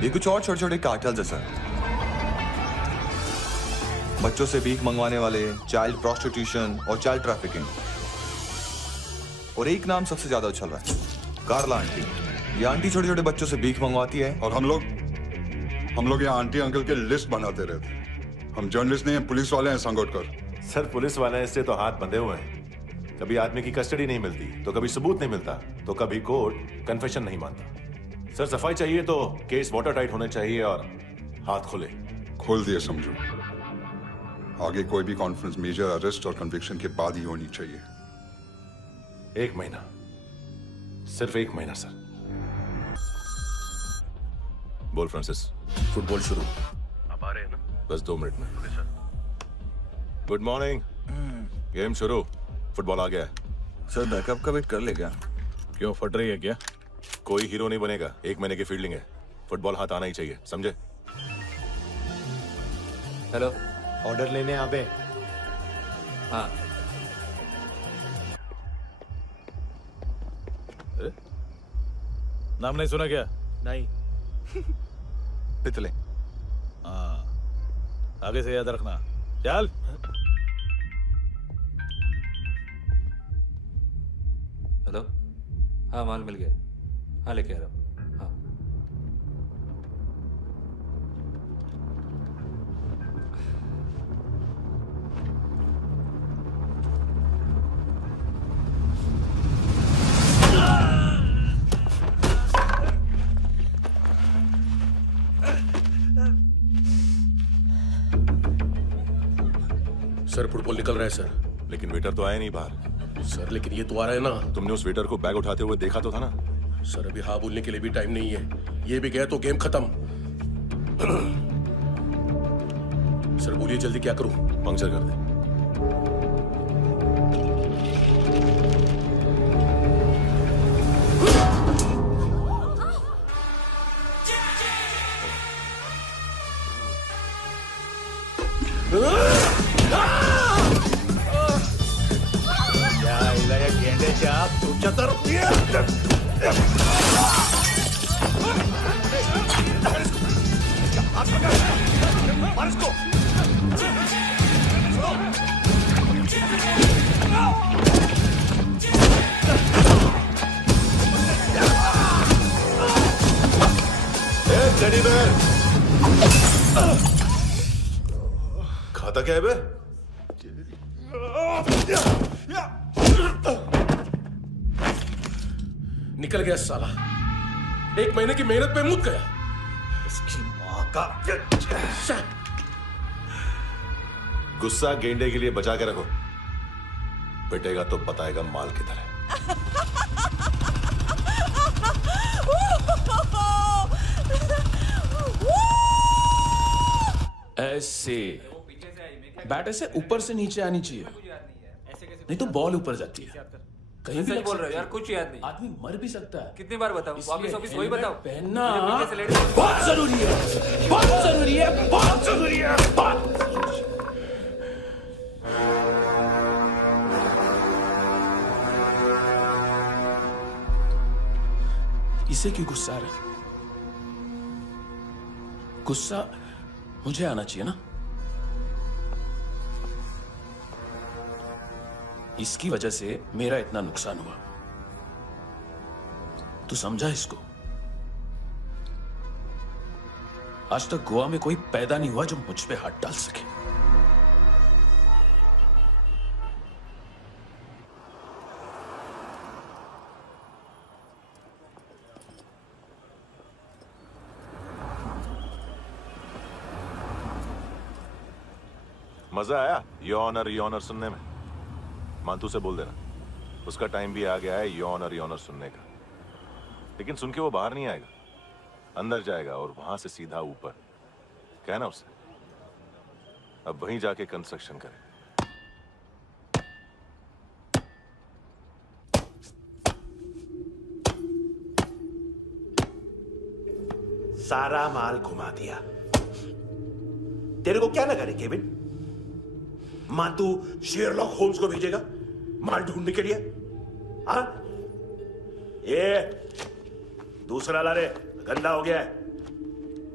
ये कुछ और छोटे छोटे कार्टेल्स है सर। बच्चों से भीख मंगवाने वाले, चाइल्ड प्रोस्टिट्यूशन और चाइल्ड ट्रैफिकिंग। और एक नाम सबसे ज्यादा उछल रहा है, कार्ला आंटी। ये आंटी छोटे छोटे बच्चों से भीख मंगवाती है। और हम लोग यहाँ आंटी अंकल के लिस्ट बनाते रहते हैं। हम जर्नलिस्ट नहीं हैं, पुलिस वाले हैं संगोटकर। सर पुलिस वाले हैं, इससे तो हाथ बंधे हुए हैं। कभी आदमी की कस्टडी नहीं मिलती तो कभी सबूत नहीं मिलता तो कभी कोर्ट कन्फेशन नहीं मानता। सर सफाई चाहिए तो केस वाटर टाइट होने चाहिए और हाथ खुले। खोल दिए समझो। आगे कोई भी कॉन्फ्रेंस मेजर अरेस्ट और कन्विक्शन के बाद ही होनी चाहिए। 1 महीना, सिर्फ 1 महीना सर। बोल फ्रांसिस। फुटबॉल शुरू। आप आ रहे हैं ना? बस 2 मिनट में। Good morning. गेम शुरू। फुटबॉल आ गया है। सर बैकअप का वेट कर ले क्या? क्यों फट रही है क्या? कोई हीरो नहीं बनेगा, 1 महीने की फील्डिंग है। फुटबॉल हाथ आना ही चाहिए, समझे? हेलो, ऑर्डर लेने आ बे। हाँ। नाम नहीं सुना क्या? नहीं। पितले। हाँ, आगे से याद रखना। चल। हेलो, हाँ माल मिल गया। हाँ लेके आ रहा हूँ। हाँ। सर फुटबॉल निकल रहा है सर। लेकिन वेटर तो आया नहीं बाहर। सर लेकिन ये तो आ रहा है ना। तुमने उस वेटर को बैग उठाते हुए देखा तो था ना? सर अभी हाँ बोलने के लिए भी टाइम नहीं है। ये भी गया तो गेम खत्म। सर बोलिए जल्दी क्या करूं? पंक्चर कर दे। खाता क्या है बे? निकल गया साला। 1 महीने की मेहनत पे मुक गया। इसकी माँ का गुस्सा गेंडे के लिए बचा के रखो, पिटेगा तो बताएगा माल किधर है। ऐसे बैट ऐसे ऊपर से नीचे आनी चाहिए, नहीं तो बॉल ऊपर जाती है। कहीं भी बोल रहे हो यार, कुछ याद नहीं। आदमी मर भी सकता है। कितनी बार बताऊं? वापिस ऑफिस वही बताओ। पहनना बहुत जरूरी है, बहुत जरूरी है, बहुत जरूरी है, बहुत। इसे क्यों गुस्सा आ रहा है? गुस्सा मुझे आना चाहिए ना। इसकी वजह से मेरा इतना नुकसान हुआ। तू समझा इसको? आज तक गोवा में कोई पैदा नहीं हुआ जो मुझ पे हाथ डाल सके। मजा आया यॉनर सुनने में? मानतू से बोल देना, उसका टाइम भी आ गया है यॉनर सुनने का। लेकिन सुन के वो बाहर नहीं आएगा, अंदर जाएगा और वहां से सीधा ऊपर। कहना उसे अब वहीं जाके कंस्ट्रक्शन करे। सारा माल घुमा दिया। तेरे को क्या लगा रे केविन? मां तू शेरलॉक होम्स को भेजेगा माल ढूंढने के लिए? हाँ? ये दूसरा ला रे, गंदा हो गया है।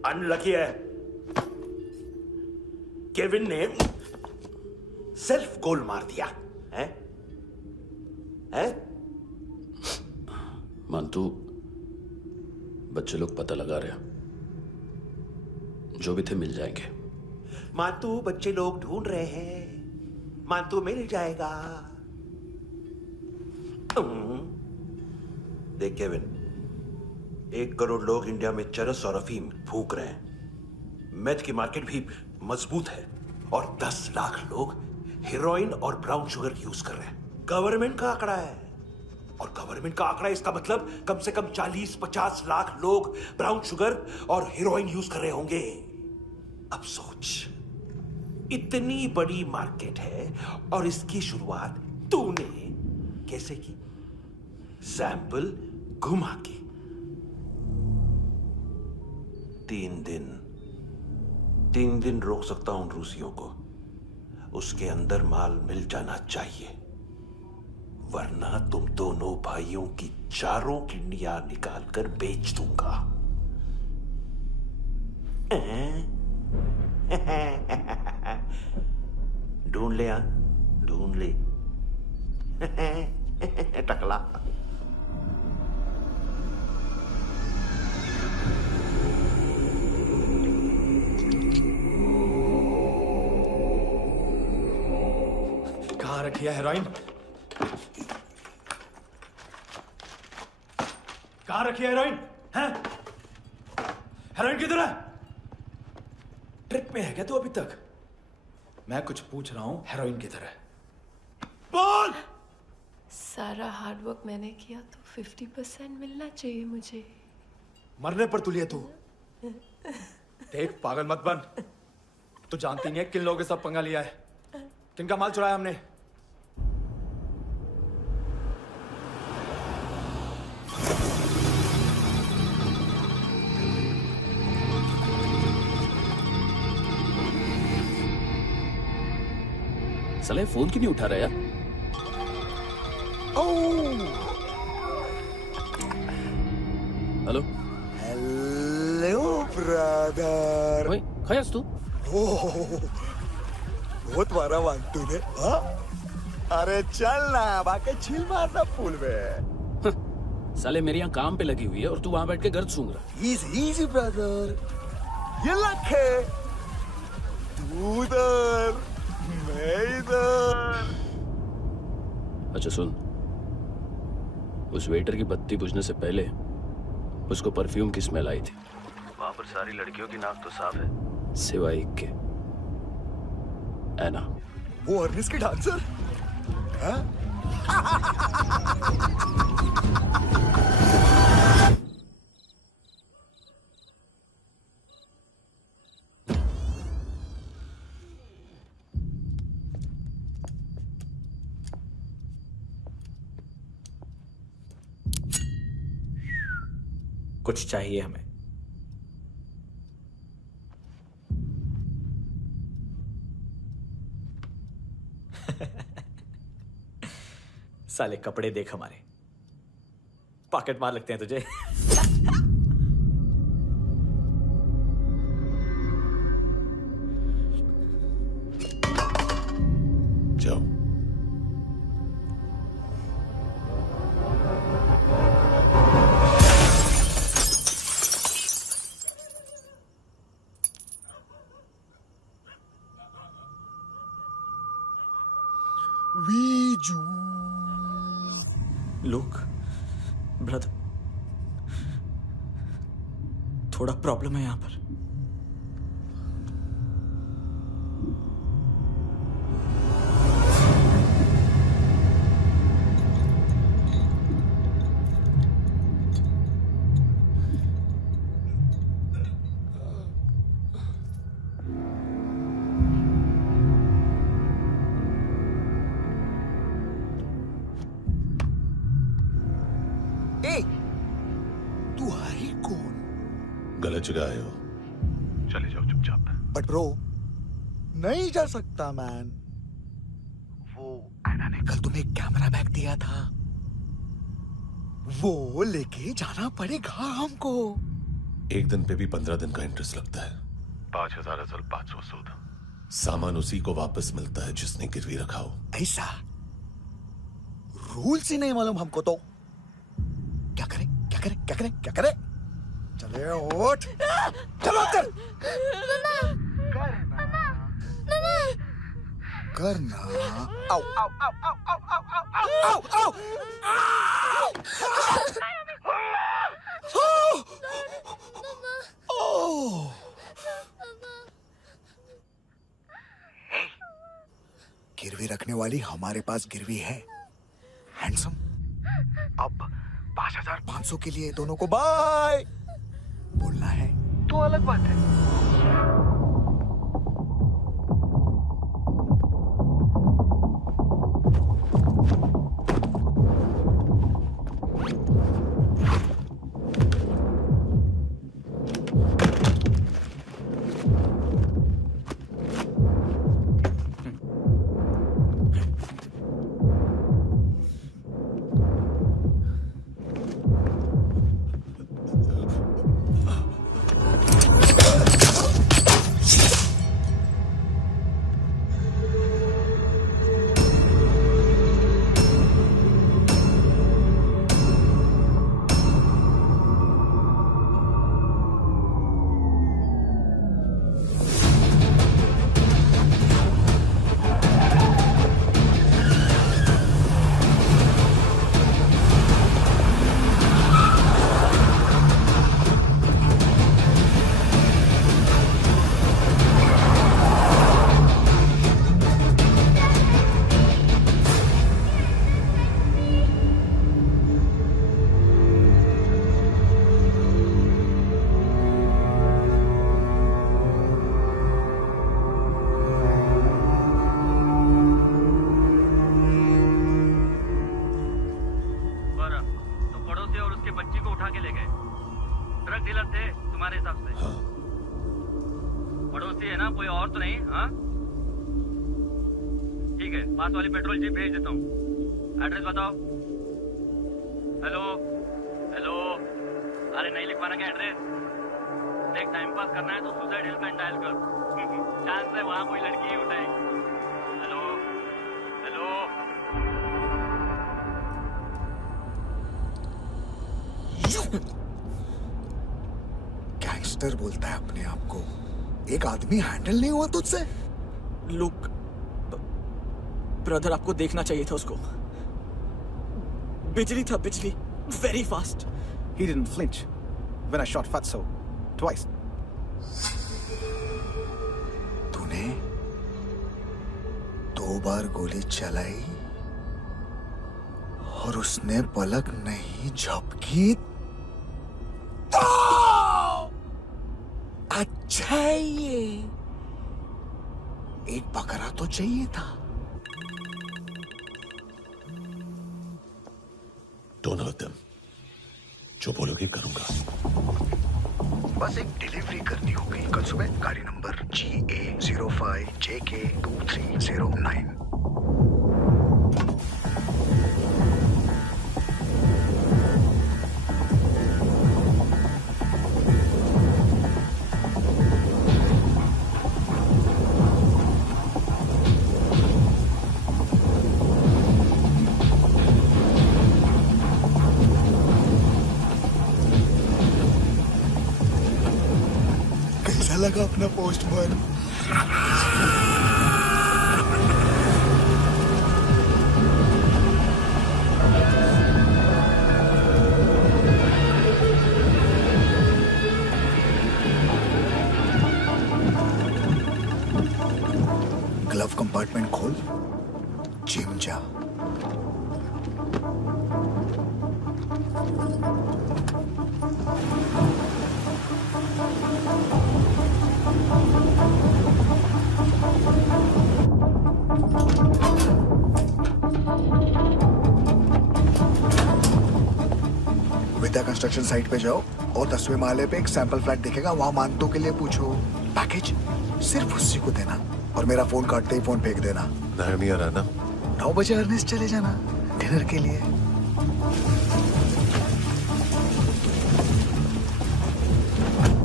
अनलकी है। केविन ने सेल्फ गोल मार दिया है? मानतू, बच्चे लोग पता लगा रहे हैं, जो भी थे मिल जाएंगे। मानतू, बच्चे लोग ढूंढ रहे हैं, मानतू मिल जाएगा। देख केविन, 1 करोड़ लोग इंडिया में चरस और अफीम फूंक रहे हैं। मेथ की मार्केट भी मजबूत है और 10 लाख लोग हेरोइन और ब्राउन शुगर यूज कर रहे हैं। गवर्नमेंट का आंकड़ा है, और गवर्नमेंट का आंकड़ा, इसका मतलब कम से कम 40-50 लाख लोग ब्राउन शुगर और हेरोइन यूज कर रहे होंगे। अब सोच, इतनी बड़ी मार्केट है और इसकी शुरुआत तूने कैसे की? सैंपल घुमा के। 3 दिन रोक सकता हूं रूसियों को, उसके अंदर माल मिल जाना चाहिए, वरना तुम दोनों भाइयों की 4 किडनियां निकाल कर बेच दूंगा। ढूंढ ले, ढूंढ ले टकला। कहाँ रखी है हेरोइन? कहाँ रखी है हेरोइन? हैं? हेरोइन किधर है? ट्रिप में है क्या तू अभी तक? मैं कुछ पूछ रहा हूं, हेरोइन किधर है? बोल! सारा हार्डवर्क मैंने किया तो 50% मिलना चाहिए मुझे। मरने पर तुलिए तू। देख, पागल मत बन। तू जानती नहीं है किन लोगों के साथ पंगा लिया है, किनका माल चुराया हमने। साले फोन क्यों नहीं उठा रहा यार? Hello hello brother. ओए, खयास तू? बहुत मारा मानतू ने। हाँ? अरे चल ना, बाकी चिल मारना पूल में। साले मेरे यहाँ काम पे लगी हुई है और तू वहां बैठ के गर्द सूंघ रहा। इजी ब्रदर, ये लक है। तू उधर, मैं इधर। अच्छा सुन, उस वेटर की बत्ती बुझने से पहले उसको परफ्यूम की स्मेल आई थी। वहां पर सारी लड़कियों की नाक तो साफ है, सिवाय एक के, ऐना। वो अर्निस की डांसर? हाँ? कुछ चाहिए हमें। साले कपड़े देख हमारे, पॉकेट मार लगते हैं तुझे। जाओ। लुक ब्रदर, थोड़ा प्रॉब्लम है यहां पर। तू है कौन? गलत जगह आए हो, चले जाओ चुपचाप। बट ब्रो, नहीं जा सकता मैन। वो ऐना ने कल तुम्हें एक कैमरा बैग दिया था, वो लेके जाना पड़ेगा हमको। एक दिन पे भी 15 दिन का इंटरेस्ट लगता है। 5,000 असल 500 सूद। सामान उसी को वापस मिलता है जिसने गिरवी रखा हो। ऐसा रूल्स ही नहीं मालूम हमको तो। क्या करें क्या करें क्या करें क्या करें? चले उठ, चलो कर करना। आओ आओ आओ आओ आओ आओ आओ आओ आओ। गिरवी रखने वाली हमारे पास गिरवी है। हैंडसम, अब 5,500 के लिए दोनों को बाय बोलना है तो अलग बात है। पास वाली पेट्रोल जीप भेज देता हूँ। एड्रेस बताओ। हेलो हेलो, अरे नहीं लिखवाना क्या एड्रेस? देख टाइम पास करना है तो सुसाइड हेल्पलाइन डायल कर। चांस है वहाँ कोई लड़की ही उठाएगी। Hello hello. गैंगस्टर बोलता है अपने आप को। एक आदमी हैंडल नहीं हुआ तुझसे? लुक ब्रदर, आपको देखना चाहिए था उसको। बिजली था, बिजली, very fast. He didn't flinch when I shot Fatso twice. तूने 2 बार गोली चलाई और उसने पलक नहीं झपकी तो अच्छा है ये। एक बकरा तो चाहिए था। Don't hurt them. जो बोलोगे करूंगा। बस एक डिलीवरी करनी होगी कल सुबह। गाड़ी नंबर GA05JK2309। लगा अपना पोस्टमैन। ग्लव कंपार्टमेंट खोल, जिम जा। विद्या कंस्ट्रक्शन साइट पे जाओ और 10वें माले पे एक सैंपल फ्लैट दिखेगा, वहां मानतो के लिए पूछो। पैकेज सिर्फ उसी को देना और मेरा फोन काटते ही फोन फेंक देना। नहीं आ रहा ना? 9 बजे अर्नेस्ट चले जाना डिनर के लिए।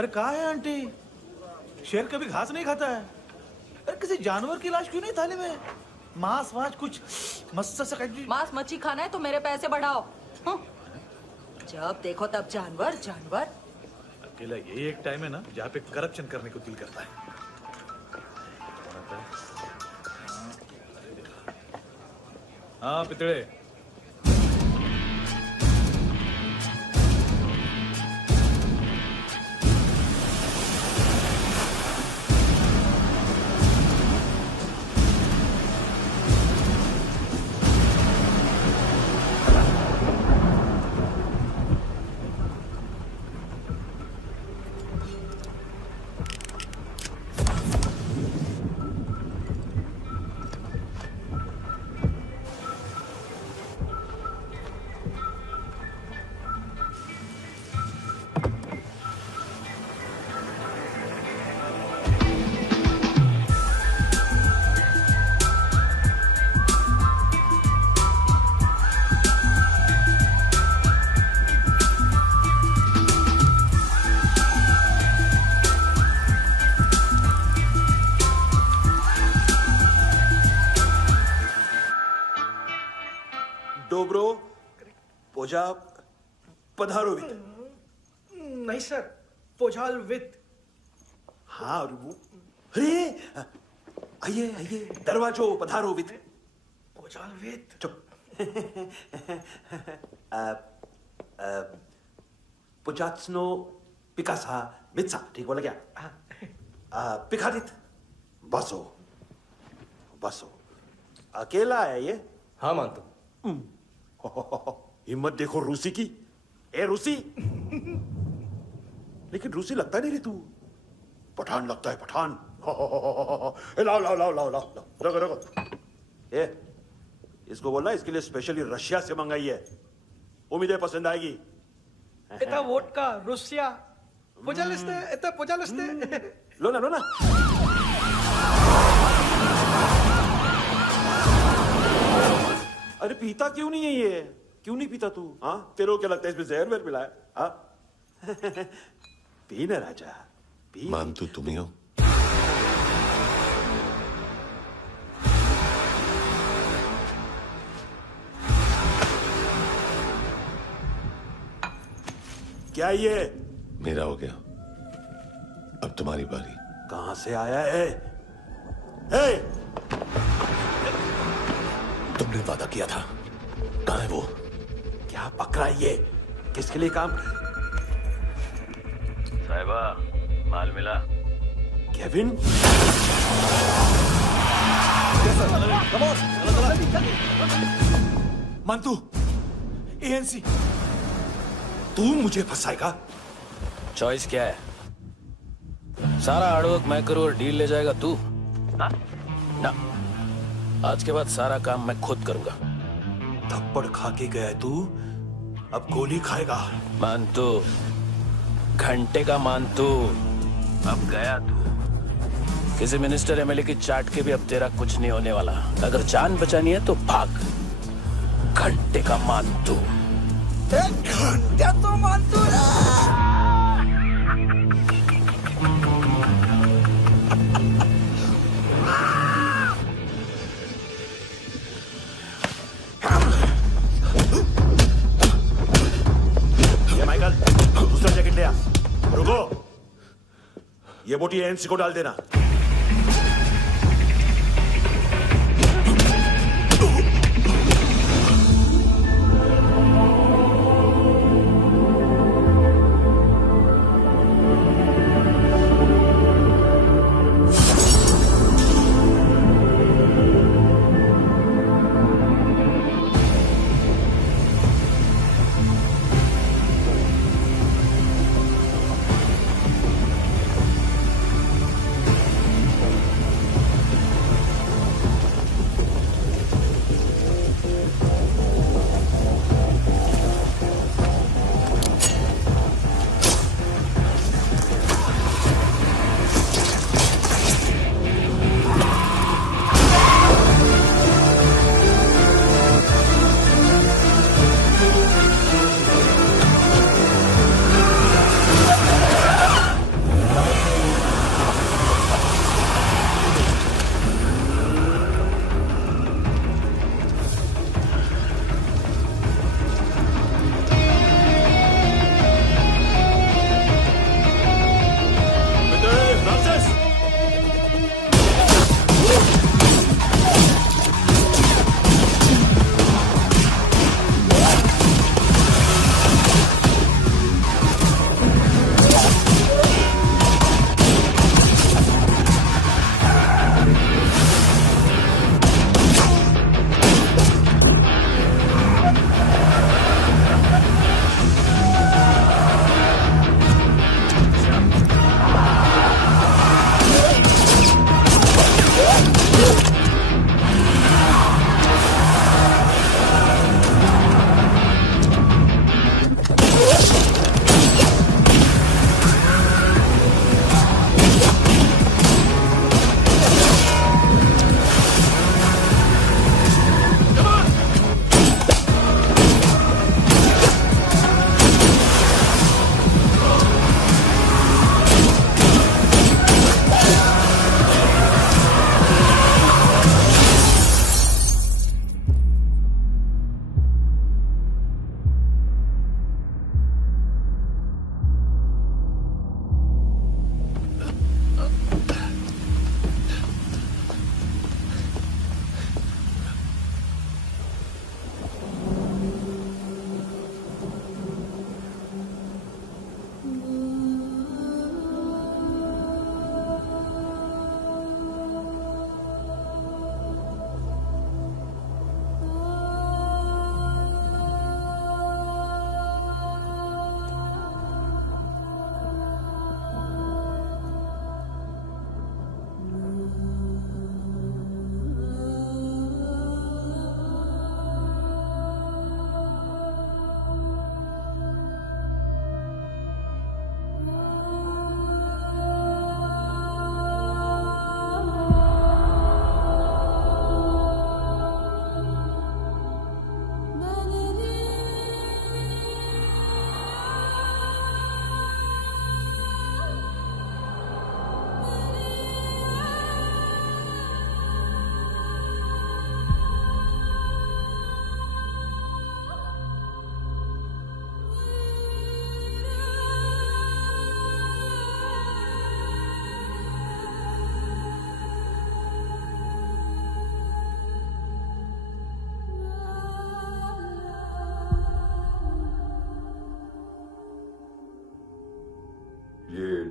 अरे कहाँ है आंटी? शेर कभी घास नहीं खाता है। अरे किसी जानवर की लाश क्यों नहीं थाली में? मांस वास कुछ मस्त सा मांस मच्छी खाना है तो मेरे पैसे बढ़ाओ। जब देखो तब जानवर जानवर। अकेला यही एक टाइम है ना जहाँ पे करप्शन करने को दिल करता है। हाँ पितड़े। डोब्रो पोजा पधारोवित। नहीं सर, पोजाल विथ। हाँ और वो अरे आइए आइए दरवाजो पधारोवित। पोजाल विथ। चुप। पुजात्सनो पिकासा मित्सा, ठीक बोला क्या? पिकादित बसो बसो। अकेला है ये? हाँ मानता। हिम्मत देखो रूसी की। ए रूसी। लेकिन रूसी लगता नहीं रे तू, पठान लगता है पठान। लाओ लाओ लाओ लाओ लाओ, रखो रखो। ए इसको बोलना इसके लिए स्पेशली रशिया से मंगाई है, उम्मीद है पसंद आएगी। इतना वोडका रुसिया पोजालिस्ते, इतना पोजालिस्ते। लो ना लो ना। अरे पीता क्यों नहीं है ये? क्यों नहीं पीता तू? हाँ तेरे को क्या लगता है इसमें जहर वहर मिला है? हाँ पी ना राजा पी। मान तू तुम ही हो? क्या ये? मेरा हो गया, अब तुम्हारी बारी। कहां से आया है? हे! तुमने वादा किया था, कहां है वो? क्या पकड़ा ये? किसके लिए काम? साहिबा माल मिला? केविन? मंतू, एएनसी। तू मुझे फंसाएगा? चॉइस क्या है? सारा हार्डवर्क मैं करूं और डील ले जाएगा तू? ना, आज के बाद सारा काम मैं खुद करूंगा। थप्पड़ खा के गया तू, अब गोली खाएगा। मानतू, घंटे का मानतू, अब गया तू। किसी मिनिस्टर एमएलए की चाट के भी अब तेरा कुछ नहीं होने वाला। अगर जान बचानी है तो भाग। घंटे का मानतू। घंटे तो मानतू माइकल, दूसरा जैकेट ले आ। रुको, ये बोटी एएनसी को डाल देना।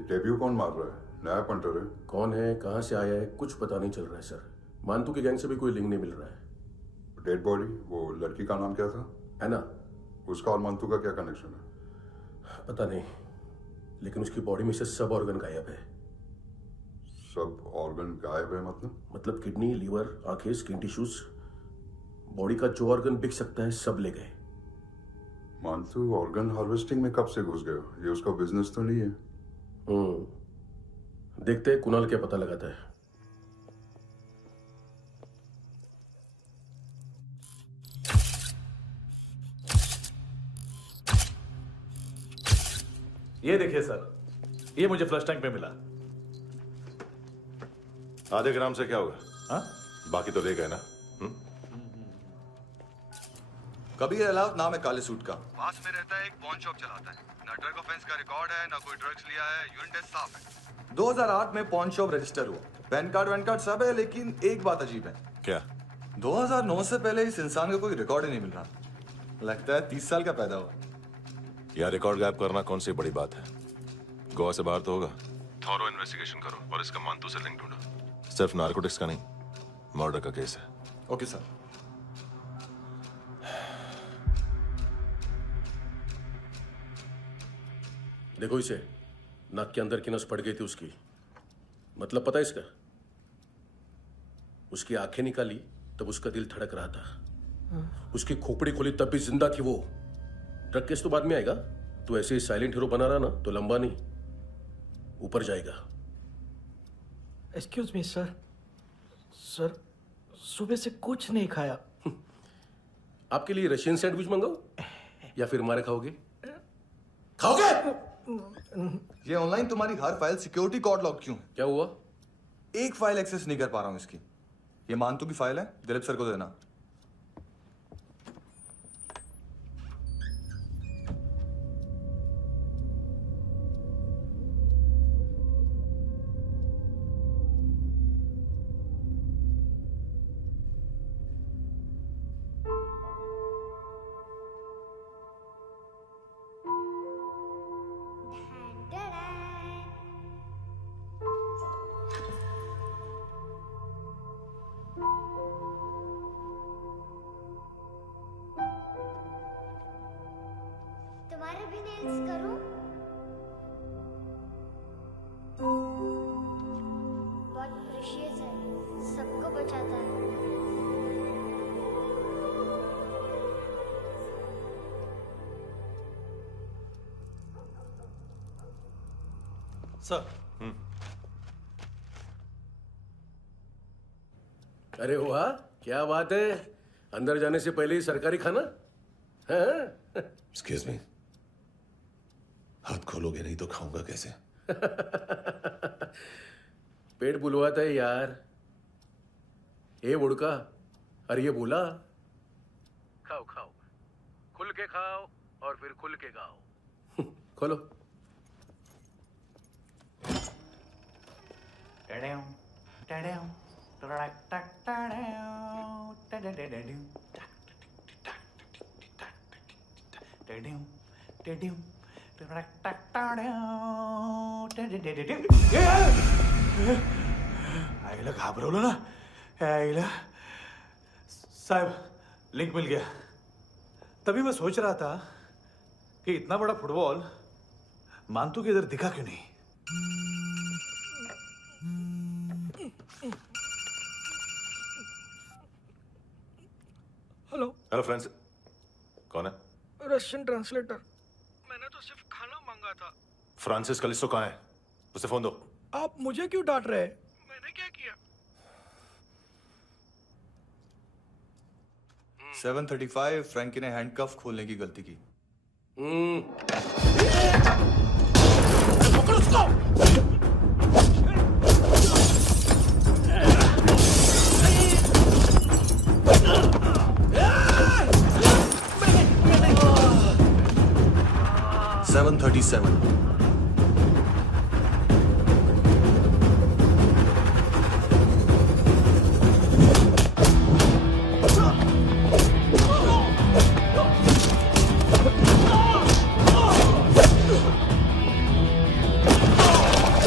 डेब्यू कौन मार रहा है? नया पंटर है। कौन है, कहाँ से आया है, कुछ पता नहीं चल रहा है सर। मानतू के गैंग से भी कोई लिंक नहीं मिल रहा है। डेड बॉडी, वो लड़की का नाम क्या था? है ना? उसका और मंतू का क्या कनेक्शन है? पता नहीं, लेकिन उसकी बॉडी में से सब ऑर्गन गायब है। सब ऑर्गन गायब है मतलब किडनी, लीवर, आंखें, स्किन टिश्यूज, बॉडी का जो ऑर्गन बिक सकता है सब ले गए। मंतू ऑर्गन हार्वेस्टिंग में कब से घुस गए? ये उसका बिजनेस तो नहीं है? देखते हैं कुणाल क्या पता लगाता है। ये देखिए सर, ये मुझे फ्लश टैंक में मिला। आधे ग्राम से क्या होगा? हाँ? बाकी तो ले गए ना? कबीर अलाउद नाम है काले सूट का, पास में रहता है, एक पॉन शॉप चलाता है। ना ड्रग ऑफेंस का रिकॉर्ड है, ना कोई ड्रग्स लिया है, यूरिन टेस्ट साफ है। 2008 में पॉन शॉप रजिस्टर हुआ, पैन कार्ड सब है, लेकिन एक बात अजीब है। क्या? 2009 से पहले इस इंसान का कोई रिकॉर्ड ही नहीं मिल रहा। लगता है 30 साल का पैदा हुआ। यार रिकॉर्ड गायब करना कौन सी बड़ी बात है? गोवा से बाहर तो होगा। थॉरो इन्वेस्टिगेशन करो और इसका मंतू से लिंक ढूंढो। सिर्फ नारकोटिक्स का नहीं, मर्डर का केस है। Okay sir. देखो इसे, नाक के अंदर की नस पड़ गई थी उसकी। मतलब पता है इसका? उसकी आंखें निकाली तब उसका दिल धड़क रहा था। उसकी खोपड़ी खोली तब भी जिंदा थी वो। ड्रग केस तो बाद में आएगा। तो ऐसे ही साइलेंट हीरो बना रहा ना तो लंबा नहीं, ऊपर जाएगा। एक्सक्यूज मी सर, सुबह से कुछ नहीं खाया। आपके लिए रशियन सैंडविच मंगाओ या फिर हमारे खाओगे? खाओगे? ये ऑनलाइन तुम्हारी हर फाइल सिक्योरिटी कोड लॉक क्यों है? क्या हुआ? एक फाइल एक्सेस नहीं कर पा रहा हूं इसकी। ये मानतू की फाइल है, दिलीप सर को देना। तुम्हारे भी नेल्स करूं? बहुत प्रेशियस है, सबको बचाता है। सर। अरे वाह, क्या बात है। अंदर जाने से पहले ही सरकारी खाना। एक्सक्यूज मी, हाथ खोलोगे नहीं तो खाऊंगा कैसे? पेट बुलवाता है यार। ए बुड़का, अरे ये बोला। खाओ खाओ, खुल के खाओ और फिर खुल के गाओ। खोलो। आईला घाबरवलं ना आईला। साहब, लिंक मिल गया। तभी मैं सोच रहा था कि इतना बड़ा फुटबॉल मानतू के इधर दिखा क्यों नहीं। हेलो हेलो फ्रेंड्स, कौन है? Russian translator. मैंने तो सिर्फ खाना मांगा था। फ्रांसिस कलिस्टो कहाँ है? उसे फोन दो। आप मुझे क्यों डांट रहे हैं? मैंने क्या किया? 735 फ्रैंकी ने हैंडकफ खोलने की गलती की। पकड़ो उसको। 737 Oh!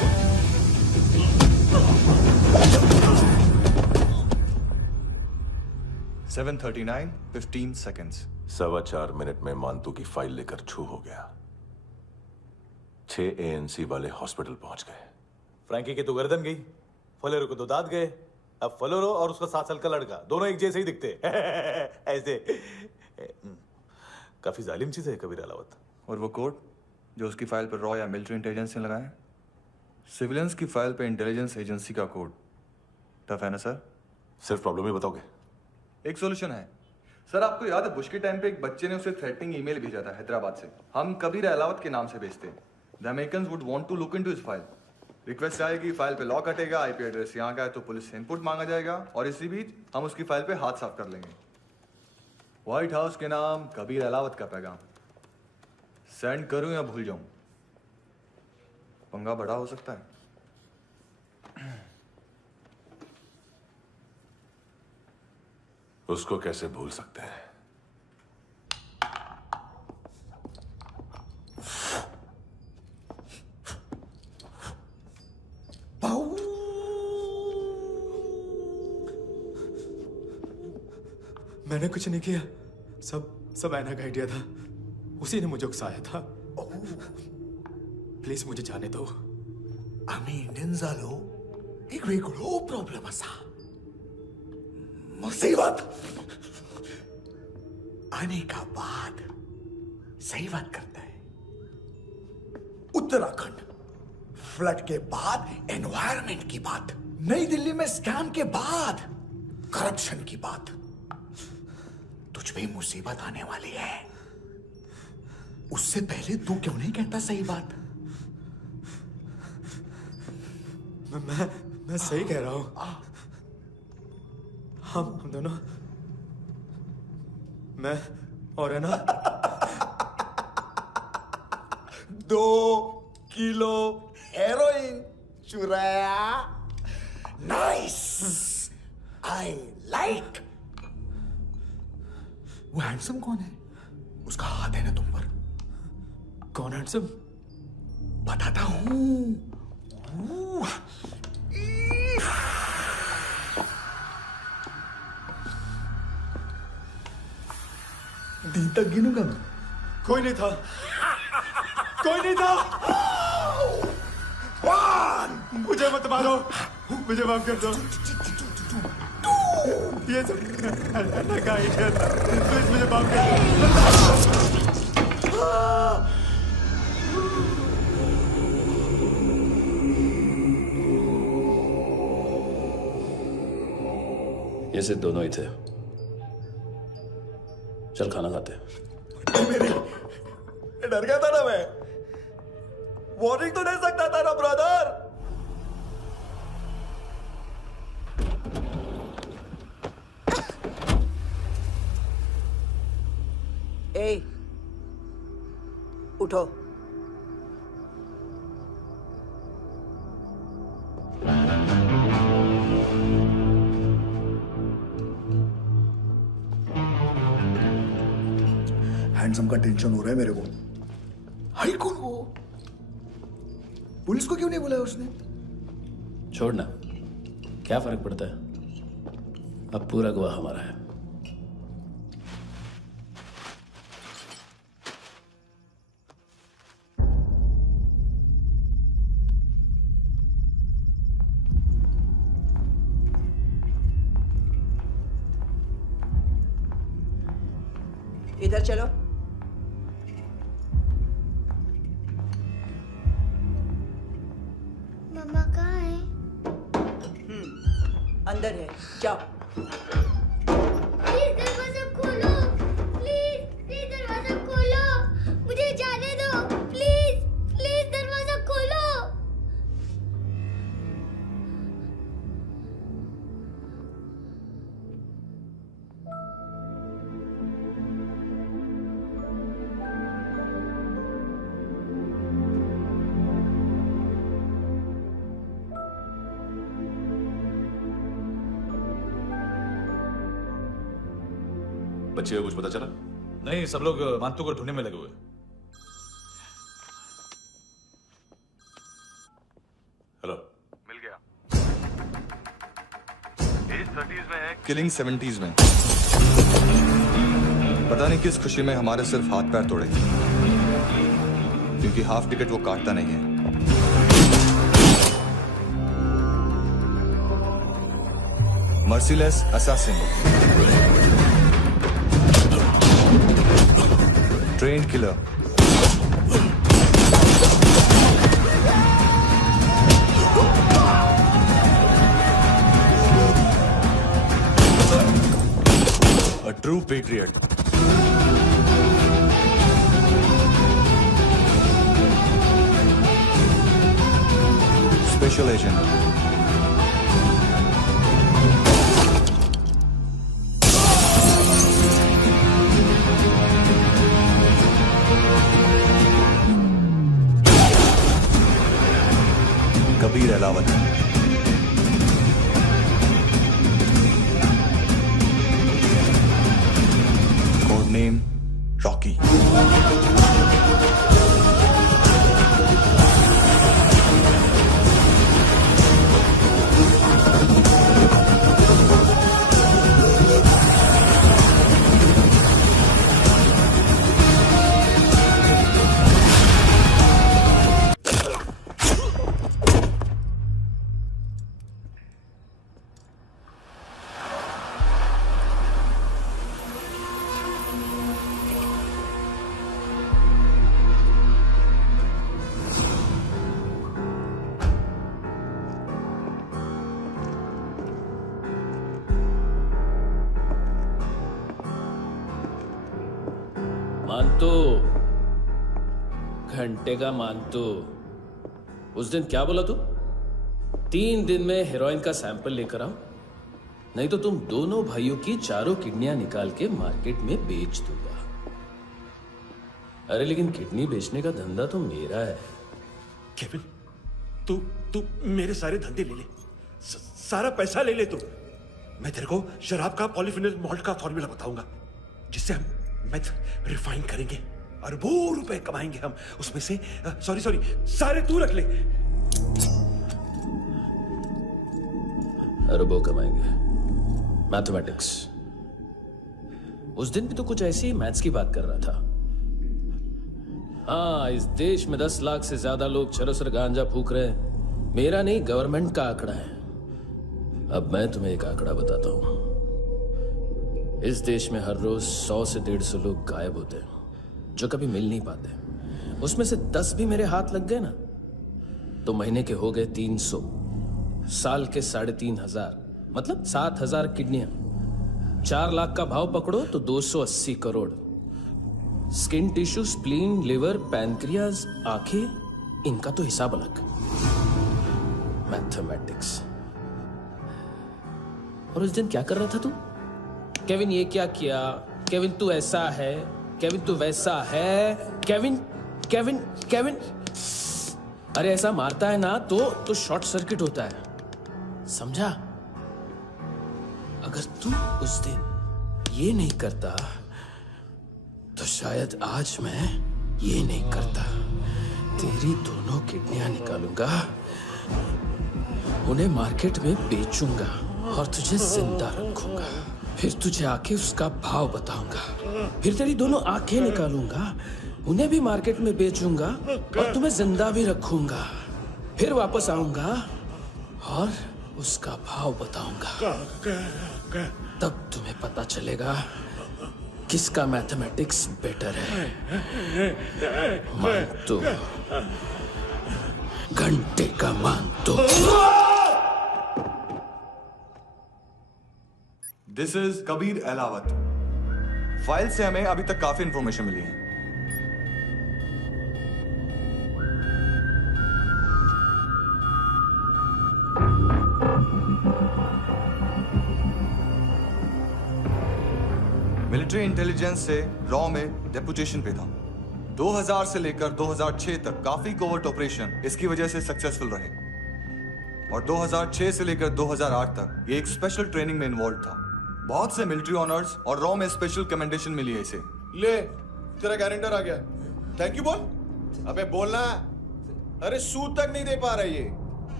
7:39, 15 seconds. 4.25 मिनट में मांतू की फाइल लेकर छू हो गया। 6 ANC वाले हॉस्पिटल पहुंच गए। फ्रैंकी की तो गर्दन गई, फलेरो को तो दांत गए। अब फलेरो और उसका 7 साल का लड़का दोनों एक जैसे ही दिखते ऐसे। काफी जालिम चीज है कबीर अलावत। और वो कोड जो उसकी फाइल पर रॉ या मिलिट्री इंटेलिजेंस ने लगाया, सिविलियंस की फाइल पे इंटेलिजेंस एजेंसी का कोड। टफ है ना सर? सिर्फ प्रॉब्लम ही बताओगे? एक सॉल्यूशन है सर। आपको याद है बुश के टाइम पे एक बच्चे ने उसे थ्रेटनिंग ईमेल भेजा था हैदराबाद से। हम कबीर अलावत के नाम से भेजते हैं। The Americans would want to look into his file. Request आएगी, फाइल पे लॉक हटेगा, आईपी एड्रेस यहाँ का है तो पुलिस से इनपुट मांगा जाएगा और इसी बीच हम उसकी फाइल पे हाथ साफ कर लेंगे। व्हाइट हाउस के नाम कबीर अलावत का पैगाम। सेंड करूं या भूल जाऊं? पंगा बड़ा हो सकता है। उसको कैसे भूल सकते हैं? मैंने कुछ नहीं किया, सब ऐना का आइडिया था। उसी ने मुझे उकसाया था। प्लीज मुझे जाने दो। आम्ही इंडियन झालो एक वेगळो प्रॉब्लेम असा, मुसीबत आने का बाद। सही बात करता है। उत्तराखंड फ्लड के बाद एनवायरनमेंट की बात, नई दिल्ली में स्कैम के बाद करप्शन की बात। तुझ पे मुसीबत आने वाली है, उससे पहले तू क्यों नहीं कहता सही बात? मैं सही कह रहा हूं। हम दोनों, मैं और है ना 2 किलो हेरोइन चुराया। Nice, I like. वो हैंडसम कौन है? उसका हाथ है ना तुम पर? कौन हैंडसम? बताता हूं। दिन तक गिनूंगा मैं। कोई नहीं था, कोई नहीं था। मुझे मत मारो, मुझे माफ कर दो। ये सब का आइडिया था। प्लीज मुझे माफ कर दो। ये सिर्फ दोनों ही थे। चल खाना खाते। डर गया था ना मैं। वार्निंग तो दे सकता था ना ब्रदर। ए, उठो। हैंडसम का टेंशन हो रहा है मेरे को। हाई कौन वो? पुलिस को क्यों नहीं बुलाया उसने? छोड़ना, क्या फर्क पड़ता है? अब पूरा गवाह हमारा है। इधर चलो। मम्मा कहाँ है? अंदर है, जाओ। प्लीज दरवाजा खोलो, प्लीज दरवाजा खोलो, मुझे जाने दो, प्लीज दरवाजा खोलो। बच्चे को कुछ पता चला? नहीं, सब लोग मांतू को ढूंढने में लगे हुए। हेलो, मिल गया। एज 30s में है, किलिंग 70s में। पता नहीं किस खुशी में हमारे सिर्फ हाथ पैर तोड़े, क्योंकि हाफ टिकट वो काटता नहीं है। Merciless assassin, train killer, a true patriot. Special agent. Kabir Ahlawat. Code name Rocky. मानतो, घंटे का मानतो, उस दिन क्या बोला तू? 3 दिन में हेरोइन का सैंपल लेकर आओ, नहीं तो तुम दोनों भाइयों की चारों किडनियां निकाल के मार्केट में बेच दूंगा। अरे लेकिन किडनी बेचने का धंधा तो मेरा है। केविन, तू मेरे सारे धंधे ले ले, सारा पैसा ले ले तू। मैं तेरे को शराब का पॉलीफिनल मॉल्ट का फॉर्मूला बताऊंगा, जिससे हम मेथ रिफाइन करेंगे, अरबों रुपए कमाएंगे हम उसमें से। सॉरी सारे तू रख ले। अरबों कमाएंगे, मैथमेटिक्स। उस दिन भी तो कुछ ऐसी ही मैथ्स की बात कर रहा था। हाँ, इस देश में 10 लाख से ज्यादा लोग चरस और गांजा फूक रहे हैं। मेरा नहीं, गवर्नमेंट का आंकड़ा है। अब मैं तुम्हें एक आंकड़ा बताता हूं। इस देश में हर रोज 100 से 150 लोग गायब होते हैं, जो कभी मिल नहीं पाते। उसमें से 10 भी मेरे हाथ लग गए ना, तो महीने के हो गए 300, साल के 3,500, मतलब 7,000 किडनियां। 4 लाख का भाव पकड़ो तो 280 crore. Skin tissue, spleen, liver, pancreas, आंखें, इनका तो हिसाब अलग। मैथमेटिक्स। और उस दिन क्या कर रहा था तू? केविन ये क्या किया, केविन तू ऐसा है, केविन तू वैसा है, केविन केविन केविन। अरे ऐसा मारता है ना तो शॉर्ट सर्किट होता है, समझा? अगर तू उस दिन ये नहीं करता तो शायद आज मैं ये नहीं करता। तेरी दोनों किडनियां निकालूंगा, उन्हें मार्केट में बेचूंगा और तुझे जिंदा रखूंगा। फिर तुझे आके उसका भाव बताऊंगा। फिर तेरी दोनों आंखें निकालूंगा, उन्हें भी मार्केट में बेचूंगा और तुम्हें जिंदा भी रखूंगा। फिर वापस आऊंगा और उसका भाव बताऊंगा। तब तुम्हें पता चलेगा किसका मैथमेटिक्स बेटर है। मानतो, घंटे का मानतो। This is Kabir Ahlawat. File से हमें अभी तक काफी इंफॉर्मेशन मिली है। मिलिट्री इंटेलिजेंस से रॉ में डेपुटेशन पे था। 2000 से लेकर 2006 तक काफी कोवर्ट ऑपरेशन इसकी वजह से सक्सेसफुल रहे, और 2006 से लेकर 2008 तक ये एक स्पेशल ट्रेनिंग में इन्वॉल्व था। बहुत से मिलिट्री ऑनर्स और रॉ में स्पेशल कमेंडेशन मिली है इसे। ले, तेरा गारंटर आ गया। थैंक यू बोल। अबे बोलना। अरे सूद तक नहीं दे पा रहा ये।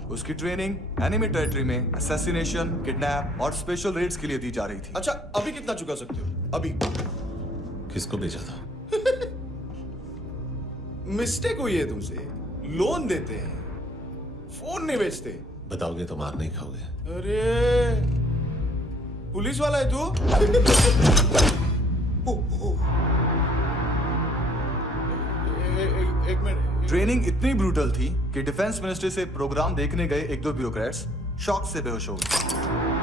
उसकी ट्रेनिंग एनिमी टेरिटरी में असैसिनेशन, किडनैप और स्पेशल रेड्स के लिए दी जा रही थी। अच्छा, अभी कितना चुका सकते हो? अभी किसको भेजा था? मिस्टेक हुई है तुमसे। लोन देते हैं, फोन नहीं बेचते। बताओगे तो मार नहीं खाओगे। अरे पुलिस वाला है तू? एक मिनट। ट्रेनिंग इतनी ब्रूटल थी कि डिफेंस मिनिस्ट्री से प्रोग्राम देखने गए एक दो ब्यूरोक्रेट्स शॉक से बेहोश हो गए।